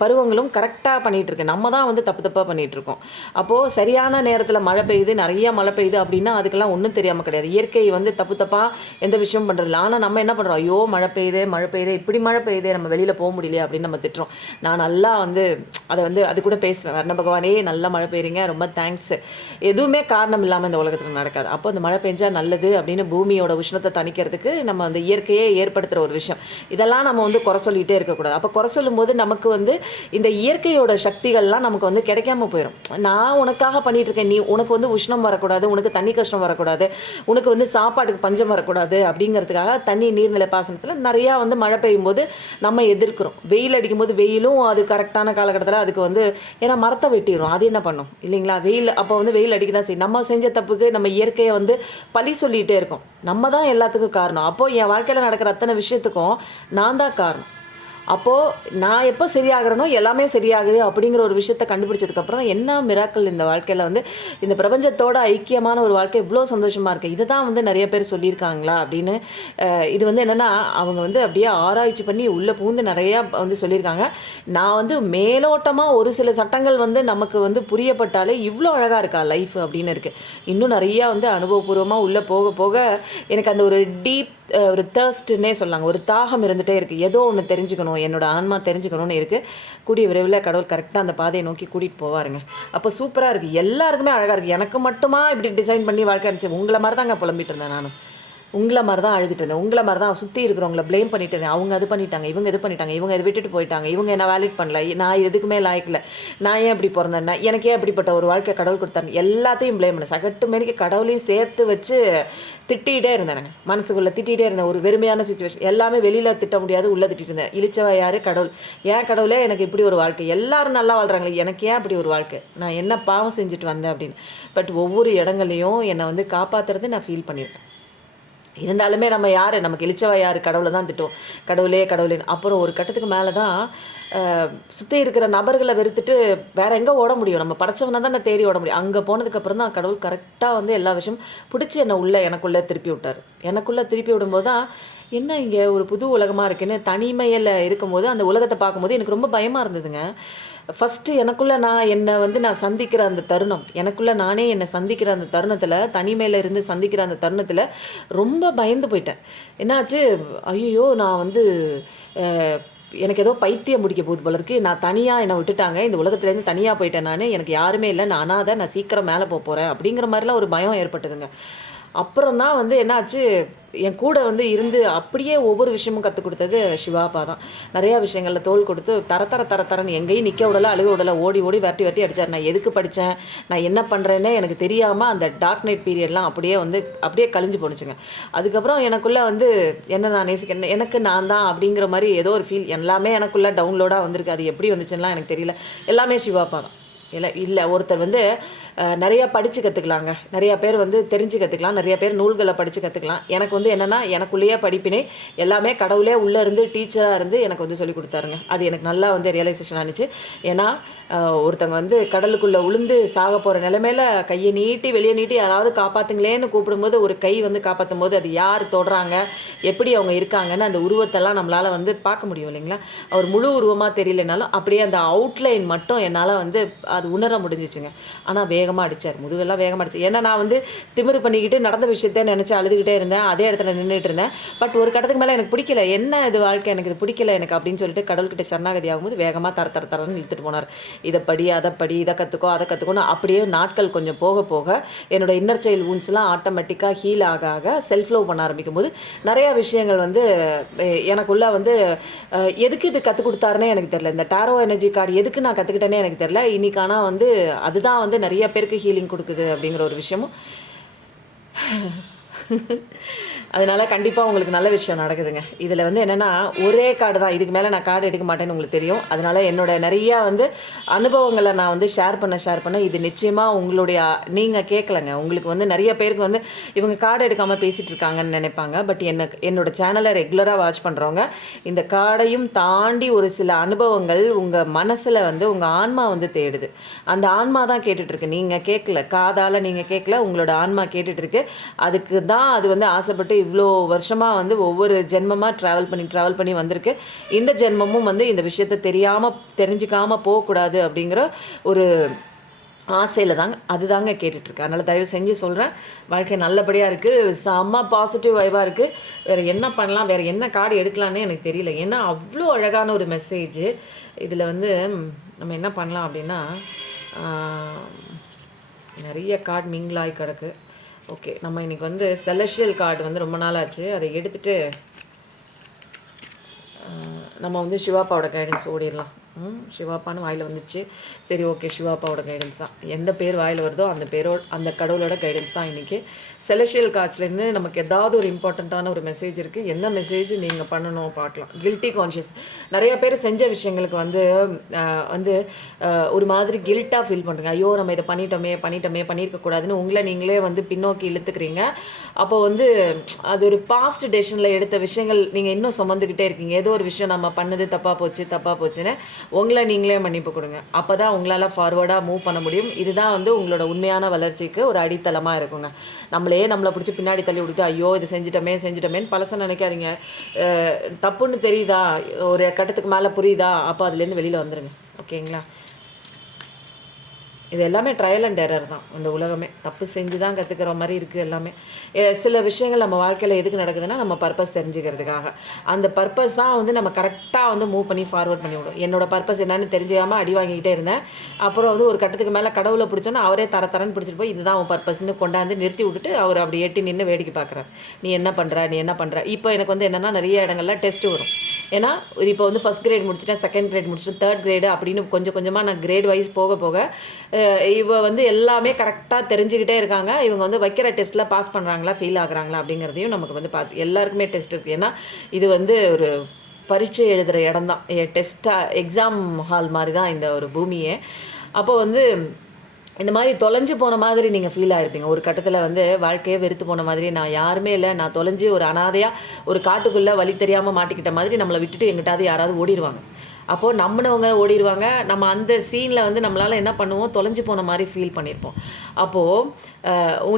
பருவங்களும் கரெக்டாக பண்ணிகிட்டு இருக்கேன். நம்ம தான் வந்து தப்பு தப்பாக பண்ணிகிட்ருக்கோம். அப்போது சரியான நேரத்தில் மழை பெய்யுது, நிறைய மழை பெய்யுது அப்படின்னா அதுக்கெல்லாம் ஒன்றும் தெரியாமல் கிடையாது. இயற்கை வந்து தப்பு தப்பாக எந்த விஷயமும் பண்ணுறதில்ல. ஆனால் நம்ம என்ன பண்ணுறோம், ஐயோ மழை பெய்யுது மழை பெய்யுது, இப்படி மழை பெய்யுது, நம்ம வெளியில் போக முடியலையே அப்படின்னு நம்ம திட்டுறோம். நான் நல்லா வந்து அதை வந்து அது கூட பேசுவேன், வர்ண பகவானே நல்லா மழை பெய்யுறீங்க, ரொம்ப தேங்க்ஸ். எதுவுமே காரணம் இல்லாமல் இந்த உலகத்தில் நடக்காது. அப்போ அந்த மழை பெஞ்சால் நல்லது அப்படின்னு பூமியோட உஷ்ணத்தை தணிக்கிறதுக்கு நம்ம அந்த இயற்கையே ஏற்படுத்துகிற ஒரு விஷயம். இதெல்லாம் நம்ம வந்து குறை சொல்லிகிட்டே இருக்கக்கூடாது. அப்போ குறை சொல்லும்போது நமக்கு வந்து இந்த இயற்கையோட சக்திகள்லாம் நமக்கு வந்து கிடைக்காம போயிடும். நான் உனக்காக பண்ணிகிட்டு இருக்கேன், நீ உனக்கு வந்து உஷ்ணம் வரக்கூடாது, உனக்கு தண்ணி கஷ்டம் வரக்கூடாது, உனக்கு வந்து சாப்பாட்டுக்கு பஞ்சம் வரக்கூடாது அப்படிங்கிறதுக்காக தண்ணி நீர்நிலை பாசனத்தில் நிறையா வந்து மழை பெய்யும் போது நம்ம எதிர்க்கிறோம். வெயில் அடிக்கும்போது வெயிலும் அது கரெக்டான காலகட்டத்தில் அதுக்கு வந்து, ஏன்னா மரத்தை வெட்டிடும், அது என்ன பண்ணும் இல்லைங்களா. வெயில் அப்போ வந்து வெயில் அடிக்க தான் செய்யும். நம்ம செஞ்ச தப்புக்கு நம்ம இயற்கையை வந்து பழி சொல்லிகிட்டே இருக்கோம். நம்ம தான் எல்லாத்துக்கும் காரணம். அப்போது என் வாழ்க்கையில் நடக்கிற அத்தனை விஷயத்துக்கும் நான் தான் காரணம். அப்போது நான் எப்போ சரியாகிறனோ எல்லாமே சரியாகுது அப்படிங்கிற ஒரு விஷயத்தை கண்டுபிடிச்சதுக்கப்புறம் என்ன மிராக்கள் இந்த வாழ்க்கையில் வந்து இந்த பிரபஞ்சத்தோட ஐக்கியமான ஒரு வாழ்க்கை இவ்வளோ சந்தோஷமாக இருக்குது. இதை தான் வந்து நிறைய பேர் சொல்லியிருக்காங்களா அப்படின்னு. இது வந்து என்னென்னா அவங்க வந்து அப்படியே ஆராய்ச்சி பண்ணி உள்ளே புகுந்து நிறையா வந்து சொல்லியிருக்காங்க. நான் வந்து மேலோட்டமாக ஒரு சில சட்டங்கள் வந்து நமக்கு வந்து புரியப்பட்டாலே இவ்வளோ அழகாக இருக்கா லைஃப் அப்படின்னு இருக்குது. இன்னும் நிறையா வந்து அனுபவபூர்வமாக உள்ளே போக போக எனக்கு அந்த ஒரு டீப் ஒரு தேர்ஸ்ட்னே சொல்லாங்க, ஒரு தாகம் இருந்துகிட்டே இருக்குது. ஏதோ ஒன்று தெரிஞ்சுக்கணும், என்னோடய ஆன்மா தெரிஞ்சுக்கணும்னு இருக்குது. கூடிய விரைவில் கடவுள் கரெக்டாக அந்த பாதையை நோக்கி கூட்டிகிட்டு போவாருங்க. அப்போ சூப்பராக இருக்குது, எல்லாருக்குமே அழகாக இருக்குது. எனக்கு மட்டுமா இப்படி டிசைன் பண்ணி வாழ்க்கை இருந்துச்சு, உங்களை மாதிரி தாங்க புலம்பிட்டு இருந்தேன் நானும். உங்களை மாதிரி தான் அழுதுட்டு இருந்தேன், உங்களை மாதிரி தான் சுற்றி இருக்கிறவங்கள ப்ளேம் பண்ணிட்டு இருந்தேன். அவங்க அது பண்ணிட்டாங்க, இவங்க இது பண்ணிட்டாங்க, இவங்க இதை விட்டுட்டு போயிட்டாங்க, இவங்க என்ன வேலிட் பண்ணல, நான் எதுக்குமே லாய்க்கல, நான் ஏன் இப்படி பிறந்தேன்னா, எனக்கே அப்படிப்பட்ட ஒரு வாழ்க்கை கடவுள் கொடுத்தாங்க, எல்லாத்தையும் ப்ளேம் பண்ணேன். சகட்டு மேனிக்கு கடவுளையும் சேர்த்து வச்சு திட்டிகிட்டே இருந்தேன். மனசுக்குள்ளே திட்டிகிட்டே இருந்தேன். ஒரு வெறுமையான சுச்சுவேஷன், எல்லாமே வெளியில் திட்ட முடியாது, உள்ளே திட்டிகிட்டு இருந்தேன். இழிச்சவ யார், கடவுள். ஏன் கடவுளே எனக்கு இப்படி ஒரு வாழ்க்கை, எல்லாரும் நல்லா வாழ்கிறாங்களே, எனக்கு ஏன் இப்படி ஒரு வாழ்க்கை, நான் என்ன பாவம் செஞ்சுட்டு வந்தேன் அப்படின்னு. பட் ஒவ்வொரு இடங்களையும் என்னை வந்து காப்பாற்றுறது நான் ஃபீல் பண்ணியிருக்கேன். இருந்தாலுமே நம்ம யார், நமக்கு இழிச்சவா யார், கடவுளை தான் திட்டுவோம், கடவுளே கடவுளேன்னு. அப்புறம் ஒரு கட்டத்துக்கு மேலே தான் சுற்றி இருக்கிற நபர்களை வெறுத்துட்டு வேறு எங்கே ஓட முடியும், நம்ம படைச்சவனை தான் நான் தேடி ஓட முடியும். அங்கே போனதுக்கப்புறம் தான் கடவுள் கரெக்டாக வந்து எல்லா விஷயம் பிடிச்சி என்னை எனக்குள்ளே திருப்பி விட்டார். எனக்குள்ளே திருப்பி விடும்போது தான் என்ன இங்கே ஒரு புது உலகமாக இருக்குன்னு தனிமையில் இருக்கும்போது அந்த உலகத்தை பார்க்கும்போது எனக்கு ரொம்ப பயமாக இருந்ததுங்க. ஃபஸ்ட்டு எனக்குள்ளே நான் சந்திக்கிற அந்த தருணம், எனக்குள்ளே நானே என்னை சந்திக்கிற அந்த தருணத்தில், தனிமையில் இருந்து சந்திக்கிற அந்த தருணத்தில் ரொம்ப பயந்து போயிட்டேன். என்னாச்சு, ஐயோ நான் வந்து எனக்கு ஏதோ பைத்தியம் முடிக்க போகுது போல இருக்குது, நான் தனியாக என்னை விட்டுட்டாங்க, இந்த உலகத்துலேருந்து தனியாக போயிட்டேன், எனக்கு யாருமே இல்லை, நான் அனாதை, நான் சீக்கிரம் மேலே போகிறேன் அப்படிங்கிற மாதிரிலாம் ஒரு பயம் ஏற்பட்டதுங்க. அப்புறம் தான் வந்து என்னாச்சு, என் கூட வந்து இருந்து அப்படியே ஒவ்வொரு விஷயமும் கற்றுக் கொடுத்தது சிவாப்பா தான். நிறையா விஷயங்களில் தோள் கொடுத்து தரன்னு எங்கேயும் நிற்க விடலை, அழுக விடலை, ஓடி ஓடி வெட்டி அடித்தார். நான் எதுக்கு படித்தேன், நான் என்ன பண்ணுறேன்னே எனக்கு தெரியாமல் அந்த டார்க் நைட் பீரியட்லாம் அப்படியே கழிஞ்சு போணுச்சுங்க. அதுக்கப்புறம் எனக்குள்ளே வந்து என்ன நான் நேசிக்கிறேன், எனக்கு நான் தான் அப்படிங்கிற மாதிரி ஏதோ ஒரு ஃபீல் எல்லாமே எனக்குள்ளே டவுன்லோடாக வந்திருக்கு. அது எப்படி வந்துச்சுன்னா எனக்கு தெரியல, எல்லாமே சிவாப்பா தான். இல்லை ஒருத்தர் வந்து நிறையா படித்து கற்றுக்கலாங்க, நிறையா பேர் வந்து தெரிஞ்சு கற்றுக்கலாம், நிறையா பேர் நூல்களை படித்து கற்றுக்கலாம். எனக்கு வந்து என்னென்னா எனக்குள்ளேயே படிப்பினை எல்லாமே கடவுளே உள்ளே இருந்து டீச்சராக இருந்து எனக்கு வந்து சொல்லி கொடுத்தாருங்க. அது எனக்கு நல்லா வந்து ரியலைசேஷன் ஆனிச்சு. ஏன்னா ஒருத்தவங்க வந்து கடலுக்குள்ளே உளுந்து சாக போகிற நிலைமையில் கையை நீட்டி வெளியே நீட்டி யாராவது காப்பாற்றுங்களேன்னு கூப்பிடும்போது ஒரு கை வந்து காப்பாற்றும் போது அது யார் தொடுறாங்க, எப்படி அவங்க இருக்காங்கன்னு அந்த உருவத்தெல்லாம் நம்மளால் வந்து பார்க்க முடியும் இல்லைங்களா. அவர் முழு உருவமாக தெரியலனாலும் அப்படியே அந்த அவுட்லைன் மட்டும் என்னால் வந்து அது உணர முடிஞ்சிச்சுங்க. ஆனால் வேகமாக அடித்தார், முதுகெல்லாம் வேகமாக அடிச்சு. ஏன்னா நான் வந்து திமிரு பண்ணிக்கிட்டு நடந்த விஷயத்த நினச்சி அழுதுகிட்டே இருந்தேன், அதே இடத்துல நின்றுட்டு இருந்தேன். பட் ஒரு கட்டத்துக்கு மேலே எனக்கு பிடிக்கல, என்ன இது வாழ்க்கை, எனக்கு இது பிடிக்கல எனக்கு அப்படின்னு சொல்லிட்டு கடவுள்கிட்ட சரணாகதி ஆகும்போது வேகமாக தரன்னு இழுத்துட்டு போனார். இதை படி அதை படி, இதை கற்றுக்கோ அதை கற்றுக்கோன்னு. அப்படியே நாட்கள் கொஞ்சம் போக போக என்னோட இன்னர் சைல்டு வூண்ட்ஸ்லாம் ஆட்டோமேட்டிக்காக ஹீல் ஆக ஆக செல்ஃப் லவ் பண்ண ஆரம்பிக்கும் போது நிறையா விஷயங்கள் வந்து எனக்குள்ளே வந்து எதுக்கு இது கற்றுக் கொடுத்தாருன்னே எனக்கு தெரியல. இந்த டாரோ எனர்ஜி கார்டு எதுக்கு நான் கற்றுக்கிட்டேனே எனக்கு தெரியல. இன்னைக்கான ஆனால் வந்து அதுதான் வந்து நிறைய பேருக்கு ஹீலிங் கொடுக்குது அப்படிங்கிற ஒரு விஷயமும் அதனால் கண்டிப்பாக உங்களுக்கு நல்ல விஷயம் நடக்குதுங்க. இதில் வந்து என்னென்னா ஒரே கார்டு தான், இதுக்கு மேலே நான் கார்டு எடுக்க மாட்டேன்னு உங்களுக்கு தெரியும். அதனால் என்னோட நிறையா வந்து அனுபவங்களை நான் வந்து ஷேர் பண்ண இது நிச்சயமாக உங்களுடைய நீங்கள் கேட்கலங்க. உங்களுக்கு வந்து நிறைய பேருக்கு வந்து இவங்க கார்டு எடுக்காமல் பேசிகிட்டு இருக்காங்கன்னு நினைப்பாங்க. பட் என்னோட சேனலை ரெகுலராக வாட்ச் பண்ணுறவங்க இந்த கார்டையும் தாண்டி ஒரு சில அனுபவங்கள் உங்கள் மனசில் வந்து உங்கள் ஆன்மா வந்து தேடுது. அந்த ஆன்மா தான் கேட்டுட்ருக்கு. நீங்கள் கேட்கல, காதால் நீங்கள் கேட்கல, உங்களோட ஆன்மா கேட்டுட்ருக்கு. அதுக்கு தான் அது வந்து ஆசைப்பட்டு இவ்வளோ வருஷமாக வந்து ஒவ்வொரு ஜென்மமாக ட்ராவல் பண்ணி வந்திருக்கு. இந்த ஜென்மமும் வந்து இந்த விஷயத்தை தெரிஞ்சிக்காமல் போகக்கூடாது அப்படிங்கிற ஒரு ஆசையில் அதுதாங்க கேட்டுட்ருக்கு. அதனால் தயவு செஞ்சு சொல்கிறேன், வாழ்க்கை நல்லபடியாக இருக்குது, செம்ம பாசிட்டிவ் வைவாக இருக்குது. வேறு என்ன பண்ணலாம், வேறு என்ன கார்டு எடுக்கலான்னு எனக்கு தெரியல. ஏன்னா அவ்வளோ அழகான ஒரு மெசேஜ் இதில் வந்து நம்ம என்ன பண்ணலாம் அப்படின்னா, நிறைய கார்டு மிங்கிளாகி கிடக்கு. ஓகே, நம்ம இன்றைக்கி வந்து செலஷியல் கார்டு வந்து ரொம்ப நாள் ஆச்சு, அதை எடுத்துகிட்டு நம்ம வந்து சிவாப்பாவோட கைடன்ஸ் ஓடிடலாம். சிவாப்பான்னு வாயில் வந்துச்சு. சரி, ஓகே, சிவாப்பாவோட கைடன்ஸ் தான். எந்த பேர் வாயில் வருதோ அந்த கடவுளோட கைடன்ஸ் தான் இன்றைக்கி. செலஷியல் கார்ட்ஸ்லேருந்து நமக்கு ஏதாவது ஒரு இம்பார்ட்டண்ட்டான ஒரு மெசேஜ் இருக்குது. என்ன மெசேஜ் நீங்கள் பண்ணணும் பார்க்கலாம். கில்ட்டி கான்ஷியஸ் நிறைய பேர் செஞ்ச விஷயங்களுக்கு வந்து ஒரு மாதிரி கில்ட்டாக ஃபீல் பண்ணுறீங்க. ஐயோ, நம்ம இதை பண்ணியிருக்கக்கூடாதுன்னு உங்களை நீங்களே வந்து பின்னோக்கி இழுத்துக்கிறீங்க. அப்போ வந்து அது ஒரு பாஸ்ட் டெசிஷனில் எடுத்த விஷயங்கள் நீங்கள் இன்னும் சுமந்துக்கிட்டே இருக்கீங்க. ஏதோ ஒரு விஷயம் நம்ம பண்ணது தப்பாக போச்சுன்னு உங்களை நீங்களே மன்னிப்பு கொடுங்க. அப்போ தான் உங்களால் ஃபார்வர்டாக மூவ் பண்ண முடியும். இதுதான் வந்து உங்களோட உண்மையான வளர்ச்சிக்கு ஒரு அடித்தளமாக இருக்குங்க. நம்மளை பிடிச்சி பின்னாடி தள்ளி விட்டுட்டு ஐயோ இது செஞ்சிட்டோமேன்னு பழச நினைக்காதீங்க. தப்புன்னு தெரியுதா, ஒரு கட்டத்துக்கு மேலே புரியுதா, அப்போ அதுலேருந்து வெளியில் வந்துடுங்க. ஓகேங்களா? இது எல்லாமே ட்ரையல் அண்ட் எரர் தான். இந்த உலகமே தப்பு செஞ்சு தான் கற்றுக்கிற மாதிரி இருக்குது எல்லாமே. சில விஷயங்கள் நம்ம வாழ்க்கையில் எதுக்கு நடக்குதுன்னா நம்ம பர்பஸ் தெரிஞ்சுக்கிறதுக்காக. அந்த பர்பஸ் தான் வந்து நம்ம கரெக்டாக வந்து மூவ் பண்ணி ஃபார்வர்ட் பண்ணி விடும். என்னோட பர்பஸ் என்னன்னு தெரிஞ்சுக்காமல் அடி வாங்கிக்கிட்டே இருந்தேன். அப்புறம் வந்து ஒரு கட்டத்துக்கு மேலே கடவுளை பிடிச்சோன்னா அவரே தரன்னு பிடிச்சிட்டு போய் இதுதான் உன் பர்பஸ்ன்னு கொண்டாந்து நிறுத்தி விட்டுட்டு அவர் அப்படி எட்டி நின்று வேடிக்கை பார்க்குறாரு. நீ என்ன பண்ணுற. இப்போ எனக்கு வந்து என்னென்னா நிறைய இடங்களில் டெஸ்ட்டு வரும். ஏன்னா இப்போ வந்து ஃபஸ்ட் கிரேட் முடிச்சுட்டேன், செகண்ட் கிரேட் முடிச்சுட்டு தேர்ட் கிரேடு அப்படின்னு கொஞ்சம் கொஞ்சமாக நான் கிரேட் வைஸ் போக இவ வந்து எல்லாமே கரெக்டாக தெரிஞ்சுக்கிட்டே இருக்காங்க. இவங்க வந்து வைக்கிற டெஸ்ட்டில் பாஸ் பண்ணுறாங்களா, ஃபெயில் ஆகுறாங்களா அப்படிங்கிறதையும் நமக்கு வந்து எல்லாருக்குமே டெஸ்ட் இருக்குது. ஏன்னா இது வந்து ஒரு பரீட்சை எழுதுகிற இடம் தான், எக்ஸாம் ஹால் மாதிரி தான் இந்த ஒரு பூமியே. அப்போ வந்து இந்த மாதிரி தொலைஞ்சு போன மாதிரி நீங்கள் ஃபீல் ஆகிருப்பீங்க. ஒரு கட்டத்தில் வந்து வாழ்க்கையே வெறுத்து போன மாதிரி, நான் யாருமே இல்லை, நான் தொலைஞ்சு ஒரு அனாதையாக ஒரு காட்டுக்குள்ளே வழி தெரியாமல் மாட்டிக்கிட்ட மாதிரி நம்மளை விட்டுட்டு எங்கிட்டாவது யாராவது ஓடிடுவாங்க. அப்போது நம்பினவங்க ஓடிடுவாங்க. நம்ம அந்த சீனில் வந்து நம்மளால் என்ன பண்ணுவோம், தொலைஞ்சு போன மாதிரி ஃபீல் பண்ணியிருப்போம். அப்போது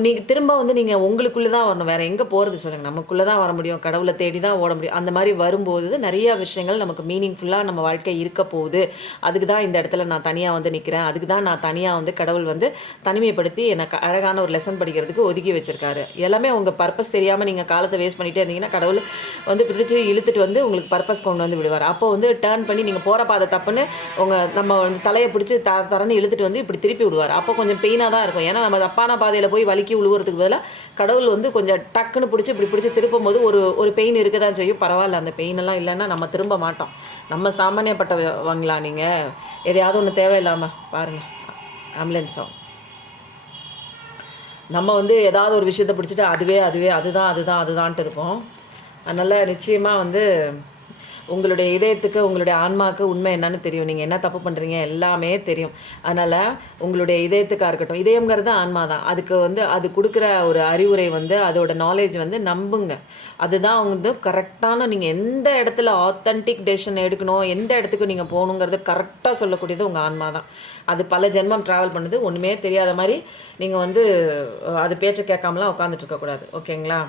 நீங்கள் திரும்ப வந்து நீங்கள் உங்களுக்குள்ளே தான் வரணும். வேறு எங்கே போகிறது சொல்லுங்கள்? நமக்குள்ளே தான் வர முடியும். கடவுளை தேடி தான் ஓட முடியும். அந்த மாதிரி வரும்போது நிறைய விஷயங்கள் நமக்கு மீனிங்ஃபுல்லாக நம்ம வாழ்க்கை இருக்க போகுது. அதுக்கு தான் இந்த இடத்துல நான் தனியாக வந்து நிற்கிறேன். அதுக்கு தான் நான் தனியாக வந்து கடவுள் வந்து தனிமைப்படுத்தி எனக்கு அழகான ஒரு லெசன் படிக்கிறதுக்கு ஒதுக்கி வச்சுருக்காரு. எல்லாமே உங்கள் பர்பஸ் தெரியாமல் நீங்கள் காலத்தை வேஸ்ட் பண்ணிகிட்டே இருந்தீங்கன்னா கடவுள் வந்து பிடிச்சி இழுத்துட்டு வந்து உங்களுக்கு பர்பஸ் கொண்டு வந்து விடுவார். அப்போ வந்து டேர்ன் பண்ணி நீங்கள் போகிற பாதை தப்புன்னு நம்ம வந்து தலையை பிடிச்சி தரன்னு இழுத்துட்டு வந்து இப்படி திருப்பி விடுவார். அப்போ கொஞ்சம் பெயினாக தான் இருக்கும். ஏன்னா நம்ம தப்பான பாதையில் போய் வலிக்கி விழுவுறதுக்கு பதிலாக கடவுள் வந்து கொஞ்சம் டக்குன்னு இப்படி பிடிச்சி திருப்பும் போது ஒரு பெயின் இருக்க தான் செய்யும். பரவாயில்ல, அந்த பெயினெல்லாம் இல்லைன்னா நம்ம திரும்ப மாட்டோம். நம்ம சாமானியப்பட்டவங்களா? நீங்கள் எதையாவது ஒன்று தேவையில்லாமல் பாருங்கள், ஆம்புலன்ஸ் ஆகும். நம்ம வந்து ஏதாவது ஒரு விஷயத்தை பிடிச்சிட்டு அதுதான்ட்டு இருப்போம். அதனால் நிச்சயமாக வந்து உங்களுடைய இதயத்துக்கு, உங்களுடைய ஆன்மாவுக்கு உண்மை என்னன்னு தெரியும். நீங்கள் என்ன தப்பு பண்ணுறீங்க எல்லாமே தெரியும். அதனால் உங்களுடைய இதயத்துக்காக இருக்கட்டும், இதயங்கிறது ஆன்மா தான். அதுக்கு வந்து அது கொடுக்குற ஒரு அறிவுரை வந்து அதோட நாலேஜ் வந்து நம்புங்க. அதுதான் வந்து கரெக்டான, நீங்கள் எந்த இடத்துல ஆத்தென்டிக் டெசிஷன் எடுக்கணும், எந்த இடத்துக்கு நீங்கள் போகணுங்கிறது கரெக்டாக சொல்லக்கூடியது உங்கள் ஆன்மா தான். அது பல ஜென்மம் ட்ராவல் பண்ணுது. ஒன்றுமே தெரியாத மாதிரி நீங்கள் வந்து அது பேச்சை கேட்காமலாம் உட்காந்துட்டு இருக்கக்கூடாது. ஓகேங்களா?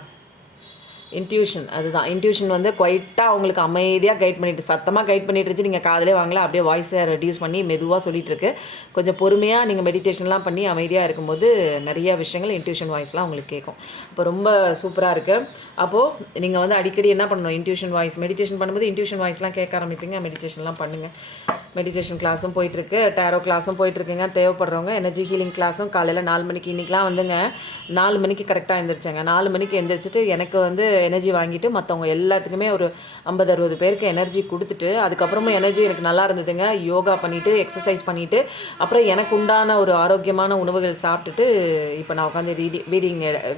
இன்ட்யூஷன், அதுதான் இன்ட்யூஷன் வந்து குவைட்டாக அவங்களுக்கு அமைதியாக கைட் பண்ணிட்டு, சத்தமாக கைட் பண்ணிட்டுருச்சு. நீங்கள் காதலே வாங்கலாம், அப்படியே வாய்ஸை ரெடியூஸ் பண்ணி மெதுவாக சொல்லிகிட்ருக்கு. கொஞ்சம் பொறுமையாக நீங்கள் மெடிடேஷன்லாம் பண்ணி அமைதியாக இருக்கும்போது நிறைய விஷயங்கள் இன்ட்யூஷன் வாய்ஸ்லாம் உங்களுக்கு கேட்கும். அப்போ ரொம்ப சூப்பராக இருக்குது. அப்போது நீங்கள் வந்து அடிக்கடி என்ன பண்ணணும், இன்ட்யூஷன் வாய்ஸ் மெடிடேஷன் பண்ணும்போது இன்ட்யூஷன் வாய்ஸ்லாம் கேட்க ஆரம்பிப்பீங்க. மெடிடேஷன்லாம் பண்ணுங்கள். மெடிடேஷன் கிளாஸும் போயிட்டுருக்கு, டேரோ கிளாஸும் போயிட்டுருக்குங்க. தேவைப்படுறவங்க எனர்ஜி ஹீலிங் கிளாஸும் காலையில் 4 மணிக்கு, இன்றைக்கெலாம் வந்துங்க 4 மணிக்கு கரெக்டாக எழுந்திரிச்சாங்க. 4 மணிக்கு எழுந்திரிச்சிட்டு எனக்கு வந்து எனர்ஜி வாங்கிட்டு மற்றவங்க எல்லாத்துக்குமே ஒரு 50-60 பேருக்கு எனர்ஜி கொடுத்துட்டு அதுக்கப்புறமும் எனர்ஜி எனக்கு நல்லா இருந்ததுங்க. யோகா பண்ணிவிட்டு எக்ஸசைஸ் பண்ணிவிட்டு அப்புறம் எனக்கு உண்டான ஒரு ஆரோக்கியமான உணவுகள் சாப்பிட்டுட்டு இப்போ நான் உட்காந்து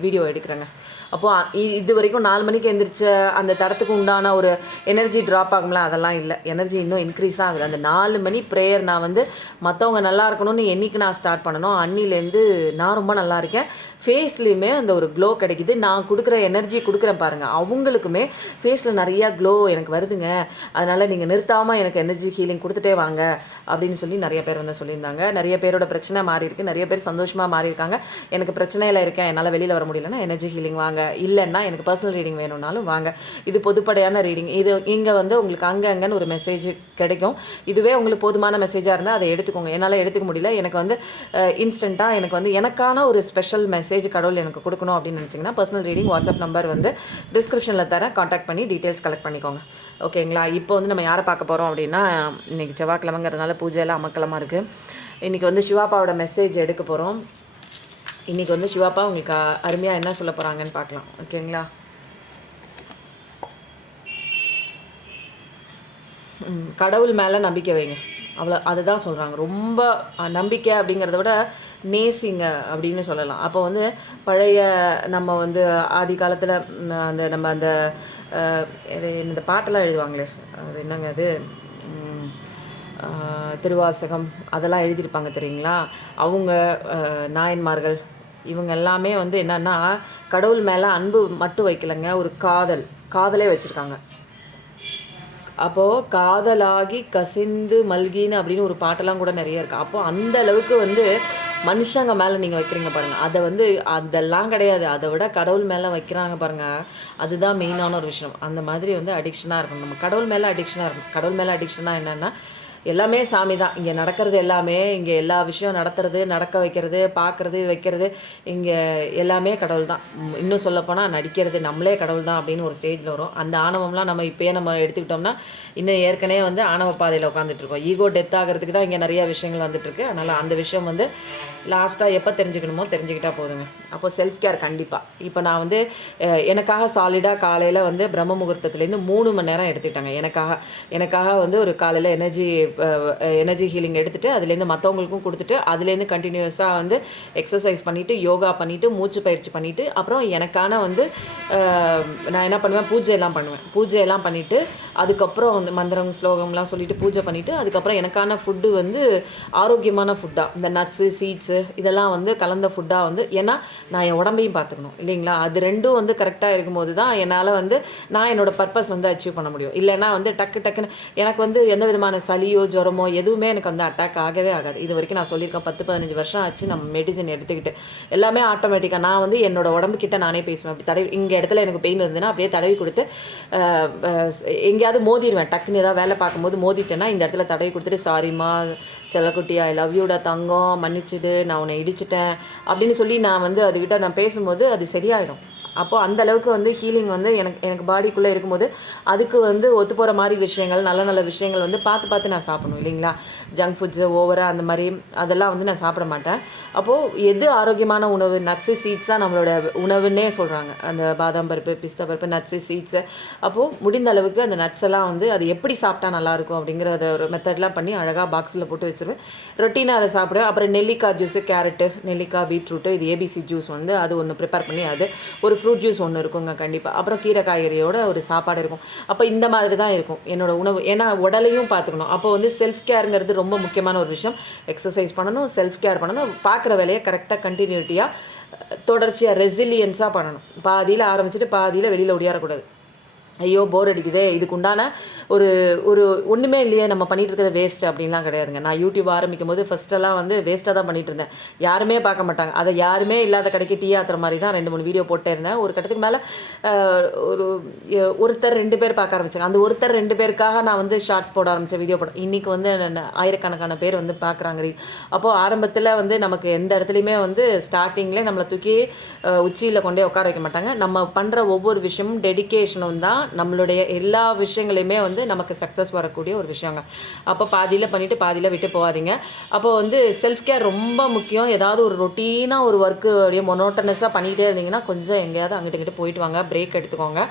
வீடியோ எடுக்கிறேங்க. அப்போது இது வரைக்கும் 4 மணிக்கு எழுந்திரிச்ச அந்த தரத்துக்கு உண்டான ஒரு எனர்ஜி ட்ராப் ஆகும்ல, அதெல்லாம் இல்லை. எனர்ஜி இன்னும் இன்க்ரீஸ் ஆகுது. அந்த 4 மணி ப்ரேயர் நான் வந்து மற்றவங்க நல்லா இருக்கணும்னு என்னைக்கு நான் ஸ்டார்ட் பண்ணணும், அன்னிலேருந்து நான் ரொம்ப நல்லா இருக்கேன். ஃபேஸ்லேயுமே அந்த ஒரு க்ளோ கிடைக்குது. நான் கொடுக்குற எனர்ஜி கொடுக்குறேன் பாருங்கள், அவங்களுக்குமே ஃபேஸில் நிறையா க்ளோ எனக்கு வருதுங்க. அதனால் நீங்கள் நிறுத்தாமல் எனக்கு எனர்ஜி ஹீலிங் கொடுத்துட்டே வாங்க அப்படின்னு சொல்லி நிறைய பேர் வந்து சொல்லியிருந்தாங்க. நிறைய பேரோட பிரச்சனை மாறி இருக்குது. நிறைய பேர் சந்தோஷமாக மாறி இருக்காங்க. எனக்கு பிரச்சனையில் இருக்கேன், என்னால் வெளியில் வர முடியலன்னா எனர்ஜி ஹீலிங் வாங்க, இல்லைன்னா எனக்கு பர்சனல் ரீடிங் வேணும்னாலும் வாங்க. இது பொதுப்படையான ரீடிங். இது இங்கே வந்து உங்களுக்கு அங்கன்னு ஒரு மெசேஜ் கிடைக்கும். இதுவே உங்களுக்கு போதுமான மெசேஜாக இருந்தால் அதை எடுத்துக்கோங்க. என்னால் எடுத்துக்க முடியல, எனக்கு வந்து இன்ஸ்டண்ட்டாக எனக்கு வந்து எனக்கான ஒரு ஸ்பெஷல் மெசேஜ் கடவுள் எனக்கு கொடுக்கணும் அப்படின்னு நினச்சிங்கன்னா பர்சனல் ரீடிங் வாட்ஸ்அப் நம்பர் வந்து டிஸ்கிரிப்ஷனில் தரேன். காண்டாக்ட் பண்ணி டீட்டெயில்ஸ் கலெக்ட் பண்ணிக்கோங்க. ஓகேங்களா? இப்போ வந்து நம்ம யாரை பார்க்க போகிறோம் அப்படின்னா, இன்றைக்கி செவ்வாய்க்கிழமைங்கிறதுனால பூஜையெல்லாம் அமக்கலமாக இருக்குது. இன்றைக்கி வந்து சிவாப்பாவோட மெசேஜ் எடுக்க போகிறோம். இன்றைக்கி வந்து சிவாப்பா உங்களுக்கு அருமையாக என்ன சொல்ல போகிறாங்கன்னு பார்க்கலாம். ஓகேங்களா? கடவுள் மேலே நம்பிக்கை வைங்க, அவ்வளோ அதுதான் சொல்கிறாங்க. ரொம்ப நம்பிக்கை அப்படிங்கிறத விட நேசிங்க அப்படின்னு சொல்லலாம். அப்போ வந்து பழைய நம்ம வந்து ஆதி காலத்தில் அந்த நம்ம அந்த இந்த பாட்டெல்லாம் எழுதுவாங்களே, அது என்னங்க அது, திருவாசகம் அதெல்லாம் எழுதியிருப்பாங்க தெரியுங்களா? அவங்க நாயன்மார்கள் இவங்க எல்லாமே வந்து என்னென்னா கடவுள் மேலே அன்பு மட்டும் வைக்கலைங்க, ஒரு காதலே வச்சுருக்காங்க. அப்போது காதலாகி கசிந்து மல்கின்னு அப்படின்னு ஒரு பாட்டெல்லாம் கூட நிறைய இருக்குது. அப்போது அந்த அளவுக்கு வந்து மனுஷங்க மேலே நீங்கள் வைக்கிறீங்க பாருங்கள், அதை வந்து அதெல்லாம் கிடையாது, அதை விட கடவுள் மேலே வைக்கிறாங்க பாருங்கள், அதுதான் மெயினான ஒரு விஷயம். அந்த மாதிரி வந்து அடிக்ஷனாக இருக்கணும். நம்ம கடவுள் மேலே அடிக்ஷனாக இருக்கணும். கடவுள் மேலே அடிக்ஷனாக என்னென்னா எல்லாமே சாமி தான். இங்கே நடக்கிறது எல்லாமே, இங்கே எல்லா விஷயம் நடத்துறது, நடக்க வைக்கிறது, பார்க்குறது, வைக்கிறது, இங்கே எல்லாமே கடவுள் தான். இன்னும் சொல்லப்போனால் நடிக்கிறது நம்மளே கடவுள் தான் அப்படின்னு ஒரு ஸ்டேஜில் வரும். அந்த ஆணவம்லாம் நம்ம இப்போயே நம்ம எடுத்துக்கிட்டோம்னா இன்னும் ஏற்கனவே வந்து ஆணவ பாதையில் உட்காந்துட்ருக்கோம். ஈகோ டெத் ஆகிறதுக்கு தான் இங்கே நிறையா விஷயங்கள் வந்துட்டுருக்கு. அதனால் அந்த விஷயம் வந்து லாஸ்ட்டாக எப்போ தெரிஞ்சுக்கணுமோ தெரிஞ்சுக்கிட்டால் போதுங்க. அப்போ செல்ஃப் கேர் கண்டிப்பாக. இப்போ நான் வந்து எனக்காக சாலிடாக காலையில் வந்து பிரம்ம முகூர்த்தத்துலேருந்து 3 மணி நேரம் எடுத்துக்கிட்டாங்க. எனக்காக வந்து ஒரு காலையில் எனர்ஜி ஹீலிங் எடுத்துகிட்டு அதுலேருந்து மற்றவங்களுக்கும் கொடுத்துட்டு அதுலேருந்து கண்டினியூஸாக வந்து எக்ஸசைஸ் பண்ணிவிட்டு யோகா பண்ணிவிட்டு மூச்சு பயிற்சி பண்ணிவிட்டு அப்புறம் எனக்கான வந்து நான் என்ன பண்ணுவேன், பூஜையெல்லாம் பண்ணிவிட்டு அதுக்கப்புறம் வந்து மந்திரம் ஸ்லோகம்லாம் சொல்லிவிட்டு பூஜை பண்ணிவிட்டு அதுக்கப்புறம் எனக்கான ஃபுட்டு வந்து ஆரோக்கியமான ஃபுட்டாக இந்த நட்ஸு சீட்ஸு இதெல்லாம் வந்து கலந்த ஃபுட்டாக வந்து, ஏன்னா நான் என் உடம்பையும் பார்த்துக்கணும் இல்லைங்களா? அது ரெண்டும் வந்து கரெக்டாக இருக்கும்போது தான் என்னால் வந்து நான் என்னோடய பர்பஸ் வந்து அச்சீவ் பண்ண முடியும். இல்லைன்னா வந்து டக்குன்னு எனக்கு வந்து எந்த விதமான சளியோ ஜுரமோ எதுவுமே எனக்கு வந்து அட்டாக் ஆகவே ஆகாது. இது வரைக்கும் நான் சொல்லியிருக்கேன், 10-15 வருஷம் ஆச்சு நம்ம மெடிசன் எடுத்துக்கிட்டு. எல்லாமே ஆட்டோமேட்டிக்காக நான் வந்து என்னோட உடம்புக்கிட்ட நானே பேசுவேன். அப்படி தடவி இங்கே இடத்துல எனக்கு பெயின் இருந்ததுன்னா அப்படியே தடவி கொடுத்து எங்கேயாவது மோதிடுவேன். டக்குன்னு ஏதாவது வேலை பார்க்கும்போது மோதிட்டேன்னா இந்த இடத்துல தடவி கொடுத்துட்டு சாரிம்மா செல்லக்குட்டி, ஐ லவ் யூடா தங்கம், மன்னிச்சுடு, நான் உன்னை இடிச்சிட்டேன் அப்படின்னு சொல்லி நான் வந்து அதுக்கிட்ட நான் பேசும்போது அது சரியாயிடும். அப்போது அந்தளவுக்கு வந்து ஹீலிங் வந்து எனக்கு பாடிக்குள்ளே இருக்கும்போது அதுக்கு வந்து ஒத்து போகிற மாதிரி விஷயங்கள், நல்ல விஷயங்கள் வந்து பார்த்து நான் சாப்பிடணும் இல்லைங்களா? ஜங்க் ஃபுட்ஸு ஓவராக அந்த மாதிரி அதெல்லாம் வந்து நான் சாப்பிட மாட்டேன். அப்போது எது ஆரோக்கியமான உணவு, நட்ஸு சீட்ஸ் தான் நம்மளோட உணவுன்னே சொல்கிறாங்க. அந்த பாதாம் பருப்பு, பிஸ்தா பருப்பு, நட்ஸு சீட்ஸு. அப்போது முடிந்த அளவுக்கு அந்த நட்ஸ் எல்லாம் வந்து அது எப்படி சாப்பிட்டா நல்லாயிருக்கும் அப்படிங்கிறத ஒரு மெத்தட்லாம் பண்ணி அழகாக பாக்ஸில் போட்டு வச்சுருவேன். ரொட்டீனாக அதை சாப்பிடுவேன். அப்புறம் நெல்லிக்காய் ஜூஸு, கேரட்டு, நெல்லிக்காய், பீட்ரூட்டு, இது ஏபிசி ஜூஸ் வந்து அது ஒன்று ப்ரிப்பேர் பண்ணி அது ஒரு ஃப்ரூட் ஜூஸ் ஒன்று இருக்குங்க கண்டிப்பாக. அப்புறம் கீரை காய்கறியோட ஒரு சாப்பாடு இருக்கும். அப்போ இந்த மாதிரி தான் இருக்கும் என்னோடய உணவு. ஏன்னா உடலையும் பார்த்துக்கணும். அப்போ வந்து செல்ஃப் கேருங்கிறது ரொம்ப முக்கியமான ஒரு விஷயம். எக்ஸசைஸ் பண்ணணும், செல்ஃப் கேர் பண்ணணும், பார்க்குற வேலையை கரெக்டாக கண்டினியூட்டியாக தொடர்ச்சியாக ரெசிலியன்ஸாக பண்ணணும். பாதியில் ஆரம்பிச்சுட்டு பாதியில் வெளியில் ஒடியாரக்கூடாது. ஐயோ போர் அடிக்குதே, இதுக்கு உண்டான ஒரு ஒன்றுமே இல்லையே, நம்ம பண்ணிகிட்டு இருக்கிறது வேஸ்ட் அப்படின்லாம் கிடையாதுங்க. நான் யூடியூப் ஆரம்பிக்கும் போது ஃபஸ்ட்டெல்லாம் வந்து வேஸ்ட்டாக தான் பண்ணிகிட்டு இருந்தேன். யாருமே பார்க்க மாட்டாங்க. அதை யாருமே இல்லாத கடைக்கு டீ ஆத்துற மாதிரி தான் 2-3 வீடியோ போட்டே இருந்தேன். ஒரு கட்டத்துக்கு மேலே ஒருத்தர் 2 பேர் பார்க்க ஆரம்பித்தாங்க. அந்த ஒருத்தர் 2 பேருக்காக நான் வந்து ஷார்ட்ஸ் போட ஆரம்பித்தேன், வீடியோ போட. இன்றைக்கி வந்து ஆயிரக்கணக்கான பேர் வந்து பார்க்குறாங்க. அப்போது ஆரம்பத்தில் வந்து நமக்கு எந்த இடத்துலையுமே வந்து ஸ்டார்டிங்லேயே நம்மளை தூக்கி உச்சியில் கொண்டே உட்கார வைக்க மாட்டாங்க. நம்ம பண்ணுற ஒவ்வொரு விஷயமும் டெடிக்கேஷனும் தான் தான் நம்மளுடைய எல்லா விஷயங்களையுமே வந்து நமக்கு சக்ஸஸ் வரக்கூடிய ஒரு விஷயங்க. அப்போ பாதியில் பண்ணிவிட்டு பாதியில் விட்டு போகாதீங்க. அப்போ வந்து செல்ஃப் கேர் ரொம்ப முக்கியம். ஏதாவது ஒரு ரொட்டீனாக ஒரு ஒர்க்கு அப்படியே மொனோட்டனஸாக பண்ணிக்கிட்டே இருந்தீங்கன்னா கொஞ்சம் எங்கேயாவது அங்கிட்டு இங்கிட்டு போயிட்டு வாங்க, பிரேக் எடுத்துக்கோங்க.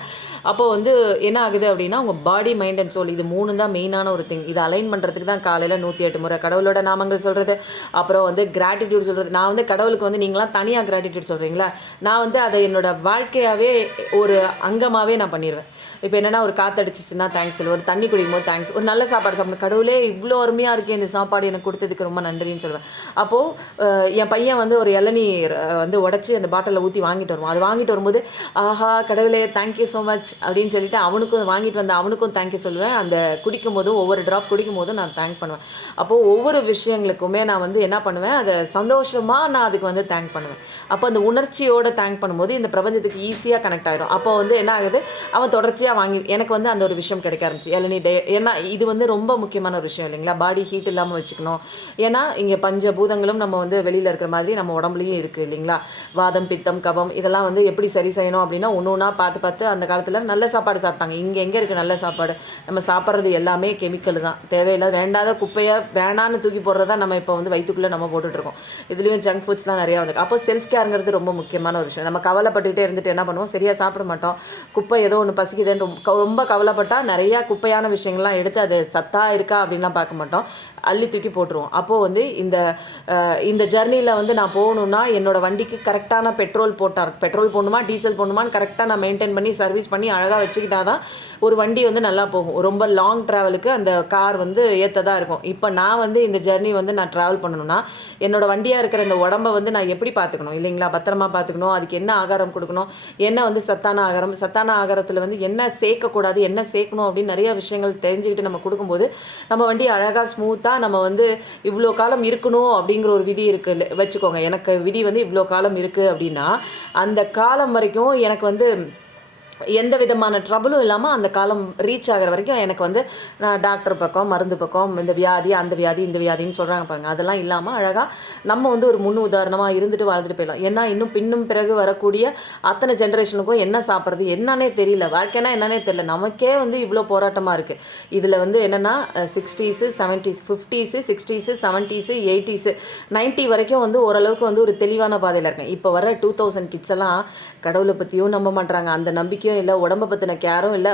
அப்போது வந்து என்ன ஆகுது அப்படின்னா உங்கள் பாடி, மைண்ட் அண்ட் சோல் இது 3 தான் மெயினான ஒரு திங். இதை அலைன் பண்ணுறதுக்கு தான் காலையில் 108 முறை கடவுளோட நாமங்கள் சொல்கிறது, அப்புறம் வந்து கிராட்டிடியூட் சொல்கிறது. நான் வந்து கடவுளுக்கு வந்து நீங்களாம் தனியாக கிராட்டிடியூட் சொல்கிறீங்களா, நான் வந்து அதை என்னோட வாழ்க்கையாகவே ஒரு அங்கமாகவே நான் பண்ணிடுவேன். இப்போ என்னென்னா ஒரு காற்றடிச்சிச்சுன்னா தேங்க்ஸ் சொல்லுவேன், ஒரு தண்ணி குடிக்கும்போது தேங்க்ஸ், ஒரு நல்ல சாப்பாடு சாப்பிடணும், கடவுளே இவ்வளோ அருமையாக இருக்கே இந்த சாப்பாடு எனக்கு கொடுத்ததுக்கு ரொம்ப நன்றின்னு சொல்லுவேன். அப்போது என் பையன் வந்து ஒரு இளநீர் வந்து உடச்சி அந்த பாட்டிலில் ஊற்றி வாங்கிட்டு வருவான். அது வாங்கிட்டு வரும்போது ஆஹா கடவுளே தேங்க்யூ ஸோ மச் அப்படின்னு சொல்லிட்டு அவனுக்கும் வாங்கிட்டு வந்த அவனுக்கும் தேங்க்யூ சொல்லுவேன். அந்த குடிக்கும் போதும் ஒவ்வொரு ட்ராப் குடிக்கும் போதும் நான் தேங்க் பண்ணுவேன். அப்போது ஒவ்வொரு விஷயங்களுக்குமே நான் வந்து என்ன பண்ணுவேன், அதை சந்தோஷமாக நான் அதுக்கு வந்து தேங்க் பண்ணுவேன். அப்போ அந்த உணர்ச்சியோடு தேங்க் பண்ணும்போது இந்த பிரபஞ்சத்துக்கு ஈஸியாக கனெக்ட் ஆகிடும். அப்போ வந்து என்ன ஆகுது, அவன் தொடர்ச்சியாக வாங்கி எனக்கு வந்து அந்த ஒரு விஷயம் கிடைக்க ஆரம்பிச்சு இளநீ ஏன்னா இது வந்து ரொம்ப முக்கியமான ஒரு விஷயம் இல்லைங்களா, பாடி ஹீட் இல்லாமல் வச்சுக்கணும். ஏன்னா இங்கே பஞ்சபூதங்களும் நம்ம வந்து வெளியில் இருக்கிற மாதிரி நம்ம உடம்புலையும் இருக்குது இல்லைங்களா. வாதம், பித்தம், கபம் இதெல்லாம் வந்து எப்படி சரி செய்யணும் அப்படின்னா ஒன்று ஒன்றா பார்த்து பார்த்து அந்த காலத்தில் நல்ல சாப்பாடு சாப்பிட்டாங்க. இங்கே எங்கே இருக்குது நல்ல சாப்பாடு, நம்ம சாப்பிட்றது எல்லாமே கெமிக்கல் தான். தேவையில்லாத வேண்டாத குப்பையை வேணான்னு தூக்கி போடுறதா நம்ம இப்போ வந்து வயிற்றுக்குள்ளே நம்ம போட்டுட்ருக்கோம். இதுலேயும் ஜங்க் ஃபுட்ஸ்லாம் நிறையா வந்து. அப்போ செல்ஃப் கேருங்கிறது ரொம்ப முக்கியமான ஒரு விஷயம். நம்ம கவலைப்பட்டுக்கிட்டே இருந்துட்டு என்ன பண்ணுவோம், சரியாக சாப்பிட மாட்டோம். குப்பை ஏதோ ஒன்று பசிக்குதுன்னு ரொம்ப கவலைப்பட்டால் நிறையா குப்பையான விஷயங்கள்லாம் எடுத்து அது சத்தாக இருக்கா அப்படின்லாம் பார்க்க மாட்டோம், அள்ளி தூக்கி போட்டுருவோம். அப்போது வந்து இந்த ஜர்னியில் வந்து நான் போகணுன்னா என்னோடய வண்டிக்கு கரெக்டான பெட்ரோல் போடணுமா டீசல் போடணுமான்னு கரெக்டாக நான் மெயின்டைன் பண்ணி சர்வீஸ் பண்ணி அழகாக வச்சுக்கிட்டா தான் ஒரு வண்டி வந்து நல்லா போகும். ரொம்ப லாங் ட்ராவலுக்கு அந்த கார் வந்து ஏற்றதாக இருக்கும். இப்போ நான் வந்து இந்த ஜர்னி வந்து நான் ட்ராவல் பண்ணணும்னா என்னோடய வண்டியாக இருக்கிற இந்த உடம்பை வந்து நான் எப்படி பார்த்துக்கணும் இல்லைங்களா, பத்திரமா பார்த்துக்கணும். அதுக்கு என்ன ஆகாரம் கொடுக்கணும், என்ன வந்து சத்தான ஆகாரம், சத்தான ஆகாரத்தில் வந்து என்ன சேர்க்கக்கூடாது, என்ன சேர்க்கணும் அப்படின்னு நிறைய விஷயங்கள் தெரிஞ்சுக்கிட்டு நம்ம கொடுக்கும்போது நம்ம வண்டி அழகாக ஸ்மூத்தாக நம்ம வந்து இவ்வளோ காலம் இருக்கணும் அப்படிங்கிற ஒரு விதி இருக்குது வச்சுக்கோங்க. எனக்கு விதி வந்து இவ்வளோ காலம் இருக்குது அப்படின்னா அந்த காலம் வரைக்கும் எனக்கு வந்து எந்த விதமான ட்ரபிளும் இல்லாமல் அந்த காலம் ரீச் ஆகிற வரைக்கும் எனக்கு வந்து நான் டாக்டர் பக்கம் மருந்து பக்கம் இந்த வியாதி அந்த வியாதி இந்த வியாதின்னு சொல்கிறாங்க பாருங்கள், அதெல்லாம் இல்லாமல் அழகாக நம்ம வந்து ஒரு முன் உதாரணமாக இருந்துட்டு வாழ்ந்துட்டு போயிடலாம். ஏன்னா பின்னும் பிறகு வரக்கூடிய அத்தனை ஜென்ரேஷனுக்கும் என்ன சாப்பிட்றது என்னன்னே தெரியல, வாழ்க்கைனா என்னன்னே தெரியல. நமக்கே வந்து இவ்வளோ போராட்டமாக இருக்குது. இதில் வந்து என்னென்னா 60s 70s 50s 60s 70s 80s 90 வரைக்கும் வந்து ஓரளவுக்கு வந்து ஒரு தெளிவான பாதையில் இருக்கேன். இப்போ வர 2000 கிட்ஸ் எல்லாம் கடவுளை பற்றியும் நம்ப மாட்டாங்க, அந்த நம்பிக்கையும் இல்லை, உடம்பை பற்றின கேரும் இல்லை,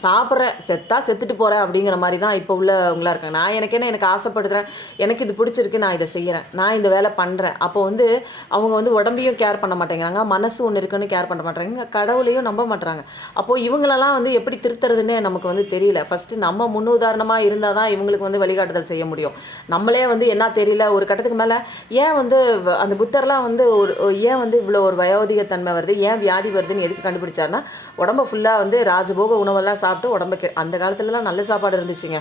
சாப்பிட்றேன் செத்துட்டு போகிறேன் அப்படிங்கிற மாதிரி தான் இப்போ உள்ளவங்களாக இருக்காங்க. நான் எனக்கு ஆசைப்படுறேன், எனக்கு இது பிடிச்சிருக்கு, நான் இதை செய்கிறேன், நான் இந்த வேலை பண்ணுறேன். அப்போ வந்து அவங்க வந்து உடம்பையும் கேர் பண்ண மாட்டேங்கிறாங்க, மனசு ஒன்று இருக்குன்னு கேர் பண்ண மாட்டேறாங்க, கடவுளையும் நம்ப மாட்டுறாங்க. அப்போது இவங்களெல்லாம் வந்து எப்படி திருத்துறதுன்னு நமக்கு வந்து தெரியல. ஃபஸ்ட்டு நம்ம முன்னுதாரணமாக இருந்தால் தான் இவங்களுக்கு வந்து வழிகாட்டுதல் செய்ய முடியும். நம்மளே வந்து என்ன தெரியல, ஒரு கட்டத்துக்கு மேலே ஏன் வந்து அந்த புத்தர்லாம் வந்து ஏன் வந்து இவ்வளோ ஒரு வயோதிகத்தன்மை வருது, ஏன் வியாதி வருதுன்னு எதுக்கு கண்டுபிடிச்சாருன்னா உடம்பை ஃபுல்லாக வந்து ராஜபோக உணவெல்லாம் சாப்பிட்டு உடம்புக்கு அந்த காலத்துலலாம் நல்ல சாப்பாடு இருந்துச்சுங்க,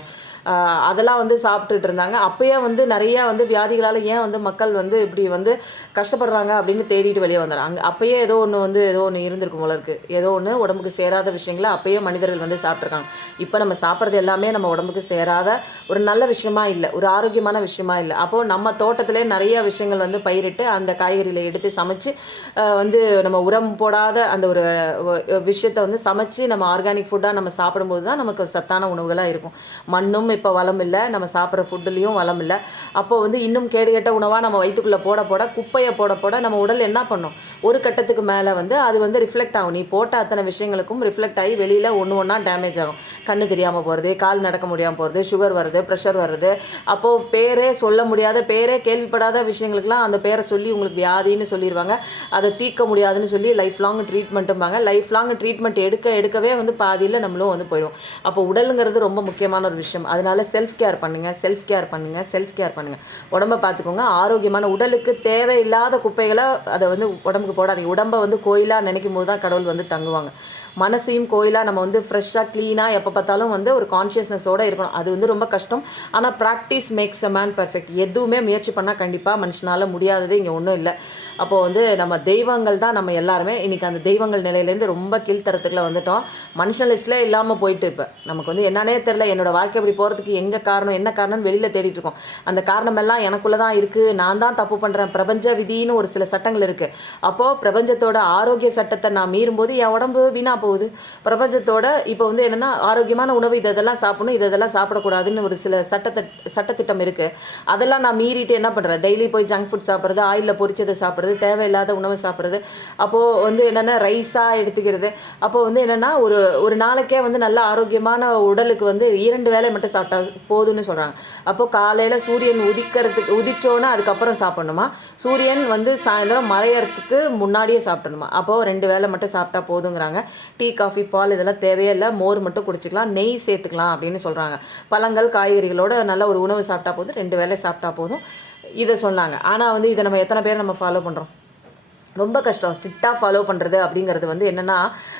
அதெல்லாம் வந்து சாப்பிட்டுட்டு இருந்தாங்க. அப்போயே வந்து நிறையா வந்து வியாதிகளால் ஏன் வந்து மக்கள் வந்து இப்படி வந்து கஷ்டப்படுறாங்க அப்படின்னு தேடிட்டு வெளியே வந்தாங்க. அப்போயே ஏதோ ஒன்று இருந்திருக்கும் போல இருக்குது, ஏதோ ஒன்று உடம்புக்கு சேராத விஷயங்களை அப்போயே மனிதர்கள் வந்து சாப்பிட்ருக்காங்க. இப்போ நம்ம சாப்பிட்றது எல்லாமே நம்ம உடம்புக்கு சேராத ஒரு நல்ல விஷயமா இல்லை, ஒரு ஆரோக்கியமான விஷயமா இல்லை. அப்போது நம்ம தோட்டத்திலே நிறைய விஷயங்கள் வந்து பயிரிட்டு அந்த காய்கறியில் எடுத்து சமைச்சு வந்து நம்ம உரம் போடாத அந்த ஒரு விஷயத்தை வந்து சமைச்சு நம்ம ஆர்கானிக் ஃபுட்டாக நம்ம சாப்பிடும்போது தான் நமக்கு சத்தான உணவுகளாக இருக்கும். மண்ணும் இப்போ வளம் இல்லை, நம்ம சாப்பிட்ற ஃபுட்டுலேயும் வளம் இல்லை. அப்போது வந்து இன்னும் கேடுகெட்ட உணவாக நம்ம வயிற்றுக்குள்ளே போட குப்பையை போட நம்ம உடல் என்ன பண்ணும், ஒரு கட்டத்துக்கு மேலே வந்து அது வந்து ரிஃப்ளெக்ட் ஆகும். நீ போட்ட அத்தனை விஷயங்களுக்கும் ரிஃப்ளெக்ட் ஆகி வெளியில் ஒன்றா டேமேஜ் ஆகும். கண்ணு தெரியாமல் போகிறது, கால் நடக்க முடியாமல் போகிறது, சுகர் வருது, ப்ரெஷர் வருது. அப்போது பேரே சொல்ல முடியாத, பேரே கேள்விப்படாத விஷயங்களுக்கெல்லாம் அந்த பேரை சொல்லி உங்களுக்கு வியாதின்னு சொல்லிடுவாங்க. அதை தீர்க்க முடியாதுன்னு சொல்லி லைஃப் லாங் ட்ரீட்மெண்ட்டும்பாங்க. லைஃப் லாங் ட்ரீட்மெண்ட் எடுக்கவே வந்து பாதியில் நம்மளும் வந்து போயிடும். அப்போ உடலுங்கிறது ரொம்ப முக்கியமான ஒரு விஷயம். அதனால செல்ஃப் கேர் பண்ணுங்கள், உடம்பை பார்த்துக்கோங்க. ஆரோக்கியமான உடலுக்கு தேவையில்லாத குப்பைகளை அதை வந்து உடம்புக்கு போடாதீங்க. உடம்பை வந்து கோயிலாக நினைக்கும் போது தான் கடவுள் வந்து தங்குவாங்க. மனசையும் கோயிலாக நம்ம வந்து ஃப்ரெஷ்ஷாக க்ளீனாக எப்போ பார்த்தாலும் வந்து ஒரு கான்ஷியஸ்னஸோடு இருக்கணும். அது வந்து ரொம்ப கஷ்டம். ஆனால் practice makes a man perfect. எதுவுமே முயற்சி பண்ணால் கண்டிப்பாக மனுஷனால் முடியாதது இங்கே ஒன்றும் இல்லை. அப்போது வந்து நம்ம தெய்வங்கள் தான் நம்ம எல்லாருமே. இன்றைக்கி அந்த தெய்வங்கள் நிலையிலேருந்து ரொம்ப கீழ்த்தரத்துக்குள்ள வந்துட்டோம். மனுஷன் லிஸ்ட்லேயே இல்லாமல் போயிட்டு இப்போ நமக்கு வந்து என்னன்னே தெரில. என்னோடய வாழ்க்கை இப்படி போகிறதுக்கு என்ன காரணம்னு வெளியில் தேடிட்டு இருக்கோம். அந்த காரணமெல்லாம் எனக்குள்ளே தான் இருக்குது. நான் தான் தப்பு பண்ணுறேன். பிரபஞ்ச விதின்னு ஒரு சில சட்டங்கள் இருக்குது. அப்போது பிரபஞ்சத்தோட ஆரோக்கிய சட்டத்தை நான் மீறும்போது என் உடம்பு வீணாக போகுது. பிரபஞ்சத்தோட இப்போ வந்து என்னென்னா ஆரோக்கியமான உணவு இதெல்லாம் சாப்பிடணும், இதெல்லாம் சாப்பிடக்கூடாதுன்னு ஒரு சில சட்டத்திட்டம் இருக்குது. அதெல்லாம் நான் மீறிட்டு என்ன பண்ணுறேன், டெய்லி போய் ஜங்க் ஃபுட் சாப்பிட்றது, ஆயிலில் பொரிச்சதை சாப்பிட்றது, தேவையில்லாத உணவு சாப்பிட்றது, அப்போது வந்து என்னென்னா ரைஸாக எடுத்துக்கிறது. அப்போது வந்து என்னென்னா ஒரு நாளைக்கே வந்து நல்ல ஆரோக்கியமான உடலுக்கு வந்து 2 வேளை மட்டும் சாப்பிட்டா போதும்னு சொல்கிறாங்க. அப்போது காலையில் சூரியன் உதிச்சோன்னே அதுக்கப்புறம் சாப்பிட்ணுமா, சூரியன் வந்து சாயந்தரம் மறையறதுக்கு முன்னாடியே சாப்பிடணுமா. அப்போது 2 வேளை மட்டும் சாப்பிட்டா போதுங்கிறாங்க. டீ, காஃபி, பால் இதெல்லாம் தேவையே இல்லை. மோர் மட்டும் குடிச்சிக்கலாம், நெய் சேர்த்துக்கலாம் அப்படின்னு சொல்கிறாங்க. பழங்கள், காய்கறிகளோட நல்ல ஒரு உணவு சாப்பிட்டா போதும், 2 வேளை சாப்பிட்டா போதும் இதை சொன்னாங்க. ஆனால் வந்து இதை நம்ம எத்தனை பேர் நம்ம ஃபாலோ பண்ணுறோம்? ரொம்ப கஷ்டம். ஸ்ட்ரிக்டாக ஃபாலோ பண்ணுறது அப்படிங்கிறது வந்து என்னென்னா,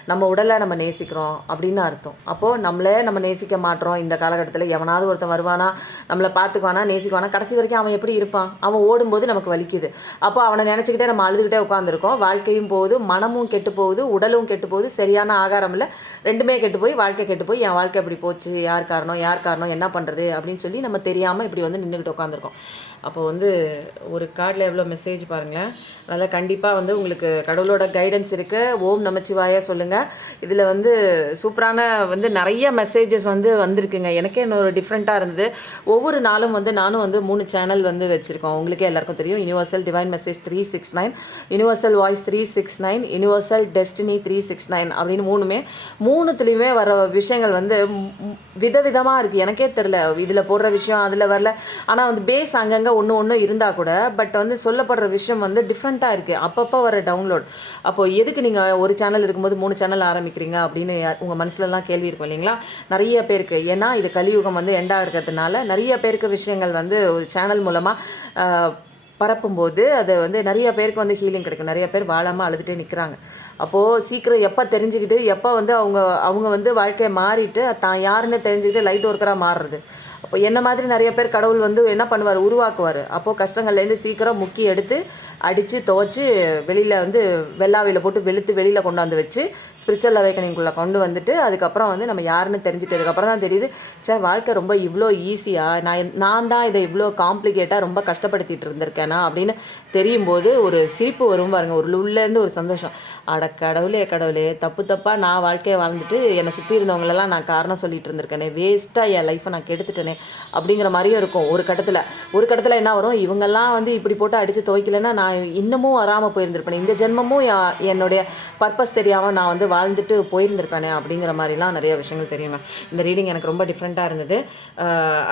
நம்ம உடலை நம்ம நேசிக்கிறோம் அப்படின்னு அர்த்தம். அப்போது நம்மளே நம்ம நேசிக்க மாட்டோம். இந்த காலகட்டத்தில் எவனாவது ஒருத்தன் வருவானா, நம்மளை பார்த்துக்குவானா, நேசிக்குவானா, கடைசி வரைக்கும் அவன் எப்படி இருப்பான்? அவன் ஓடும்போது நமக்கு வலிக்குது. அப்போ அவனை நினச்சிக்கிட்டே நம்ம அழுதுகிட்டே உட்காந்துருக்கோம். வாழ்க்கையும் போகுது, மனமும் கெட்டு போகுது, உடலும் கெட்டு போகுது, சரியான ஆகாரம் இல்லை, 2மே கெட்டு போய் வாழ்க்கை கெட்டு போய் என் வாழ்க்கை இப்படி போச்சு, யார் காரணம், என்ன பண்ணுறது அப்படின்னு சொல்லி நம்ம தெரியாமல் இப்படி வந்து நின்றுக்கிட்டு உட்காந்துருக்கோம். அப்போது வந்து ஒரு கார்டில் எவ்வளோ மெசேஜ் பாருங்களேன். அதனால் கண்டிப்பாக வந்து உங்களுக்கு கடவுளோட கைடன்ஸ் இருக்குது. ஓம் நமச்சிவாய சொல்லுங்கள். இதில் வந்து சூப்பரான வந்து நிறைய மெசேஜஸ் வந்து வந்திருக்குங்க. எனக்கே இன்னொரு டிஃப்ரெண்ட்டாக இருந்தது. ஒவ்வொரு நாளும் வந்து நானும் வந்து 3 சேனல் வந்து வச்சுருக்கோம். உங்களுக்கே எல்லாருக்கும் தெரியும். Universal divine message 369, universal voice 369, universal destiny 369 அப்படின்னு 3த்துலேயுமே வர விஷயங்கள் வந்து விதவிதமாக இருக்குது. எனக்கே தெரில இதில் போடுற விஷயம் அதில் வரல. ஆனால் வந்து பேஸ் அங்கங்கே ஒன்று இருந்தால் கூட பட் வந்து சொல்லப்படுற விஷயம் வந்து டிஃப்ரெண்ட்டாக இருக்குது. அப்பப்போ வர டவுன்லோட். அப்போது எதுக்கு நீங்கள் ஒரு சேனல் இருக்கும்போது 3 சேனல் ஆரம்பிக்கிறீங்க அப்படின்னு உங்கள் மனசுலலாம் கேள்வி இருக்கும் இல்லைங்களா? நிறைய பேருக்கு. ஏன்னா இது கலியுகம் வந்து எண்டாக இருக்கிறதுனால நிறைய பேருக்கு விஷயங்கள் வந்து ஒரு சேனல் மூலமாக பரப்பும்போது அது வந்து நிறைய பேருக்கு வந்து ஹீலிங் கிடைக்கும். நிறைய பேர் வாழாமல் அழுதுகிட்டே நிற்கிறாங்க. அப்போது சீக்கிரம் எப்போ தெரிஞ்சுக்கிட்டு எப்போ வந்து அவங்க வந்து வாழ்க்கையை மாறிட்டு தான் யாருன்னு தெரிஞ்சுக்கிட்டு லைட் ஒர்க்கராக மாறுறது. அப்போ என்ன மாதிரி நிறைய பேர் கடவுள் வந்து என்ன பண்ணுவார், உருவாக்குவார். அப்போது கஷ்டங்கள்லேருந்து சீக்கிரம் முக்கி எடுத்து அடித்து துவச்சி வெளியில் வந்து வெள்ளாவையில் போட்டு வெளுத்து வெளியில் கொண்டாந்து வச்சு ஸ்பிரிச்சுவல் அவேக்கனிங்குள்ளே கொண்டு வந்துட்டு அதுக்கப்புறம் வந்து நம்ம யாருன்னு தெரிஞ்சிட்டதுக்கப்புறம் தான் தெரியுது, வாழ்க்கை ரொம்ப இவ்வளோ ஈஸியாக நான் தான் இதை இவ்வளோ காம்ப்ளிகேட்டாக ரொம்ப கஷ்டப்படுத்திட்டு இருந்திருக்கேனா அப்படின்னு தெரியும் போது ஒரு சிரிப்பு வரும் பாருங்க. ஒரு உள்ளேருந்து ஒரு சந்தோஷம். அட கடவுளே தப்பாக நான் வாழ்க்கையை வாழ்ந்துட்டு என்னை சுற்றி இருந்தவங்களெல்லாம் நான் காரணம் சொல்லிட்டு இருந்திருக்கேனே, வேஸ்ட்டாக என் லைஃப்பை நான் கெடுத்துட்டேனே அப்படிங்கிற மாதிரியும் இருக்கும். ஒரு கட்டத்தில் என்ன வரும், இவங்கெல்லாம் வந்து இப்படி போட்டு அடித்து துவைக்கலைன்னா நான் இன்னமும் வராமல் போயிருந்திருப்பேன், இந்த ஜென்மமும் என்னுடைய பர்பஸ் தெரியாமல் நான் வந்து வாழ்ந்துட்டு போயிருந்திருப்பேனே அப்படிங்கிற மாதிரிலாம் நிறைய விஷயங்கள் தெரியுங்க. இந்த ரீடிங் எனக்கு ரொம்ப டிஃப்ரெண்ட்டாக இருந்தது.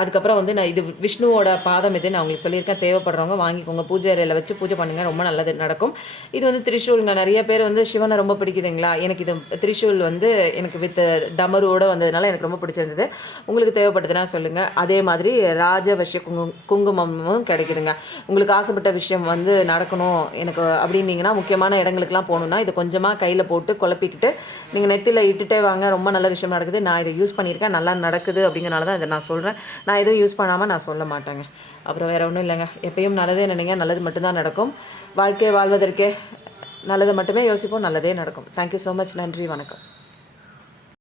அதுக்கப்புறம் வந்து நான் இது விஷ்ணுவோட பாதம் இது நான் உங்களுக்கு சொல்லியிருக்கேன். தேவைப்படுறவங்க வாங்கிக்கோங்க. பூஜை அறையில் வச்சு பூஜை பண்ணுங்கள், ரொம்ப நல்லது நடக்கும். இது வந்து திரிசூலுங்க. நிறைய பேர் வந்து சிவனை ரொம்ப பிடிக்குதுங்களா? எனக்கு இது திரிசூல் வந்து எனக்கு வித் டமருவோடு வந்ததுனால எனக்கு ரொம்ப பிடிச்சிருந்தது. உங்களுக்கு தேவைப்பட்டதுன்னா சொல்லுங்கள். அதே மாதிரி ராஜவசிய குங்குமமும் கிடைக்குதுங்க. உங்களுக்கு ஆசைப்பட்ட விஷயம் வந்து நடக்கணும் எனக்கு அப்படின்னீங்கன்னா, முக்கியமான இடங்களுக்குலாம் போகணுன்னா இதை கொஞ்சமாக கையில் போட்டு குழப்பிக்கிட்டு நீங்கள் நெத்தியில் இட்டுட்டே வாங்க. ரொம்ப நல்ல விஷயம் நடக்குது. நான் இதை யூஸ் பண்ணியிருக்கேன், நல்லா நடக்குது. அப்படிங்கிறனால தான் இதை நான் சொல்கிறேன். நான் எதுவும் யூஸ் பண்ணாமல் நான் சொல்ல மாட்டேங்க. அப்புறம் வேறு ஒன்றும் இல்லைங்க. எப்பயும் நல்லதே நினைங்க, நல்லது மட்டும்தான் நடக்கும். வாழ்க்கையை வாழ்வதற்கே நல்லதை மட்டுமே யோசிப்போம், நல்லதே நடக்கும். Thank you so much. நன்றி, வணக்கம்.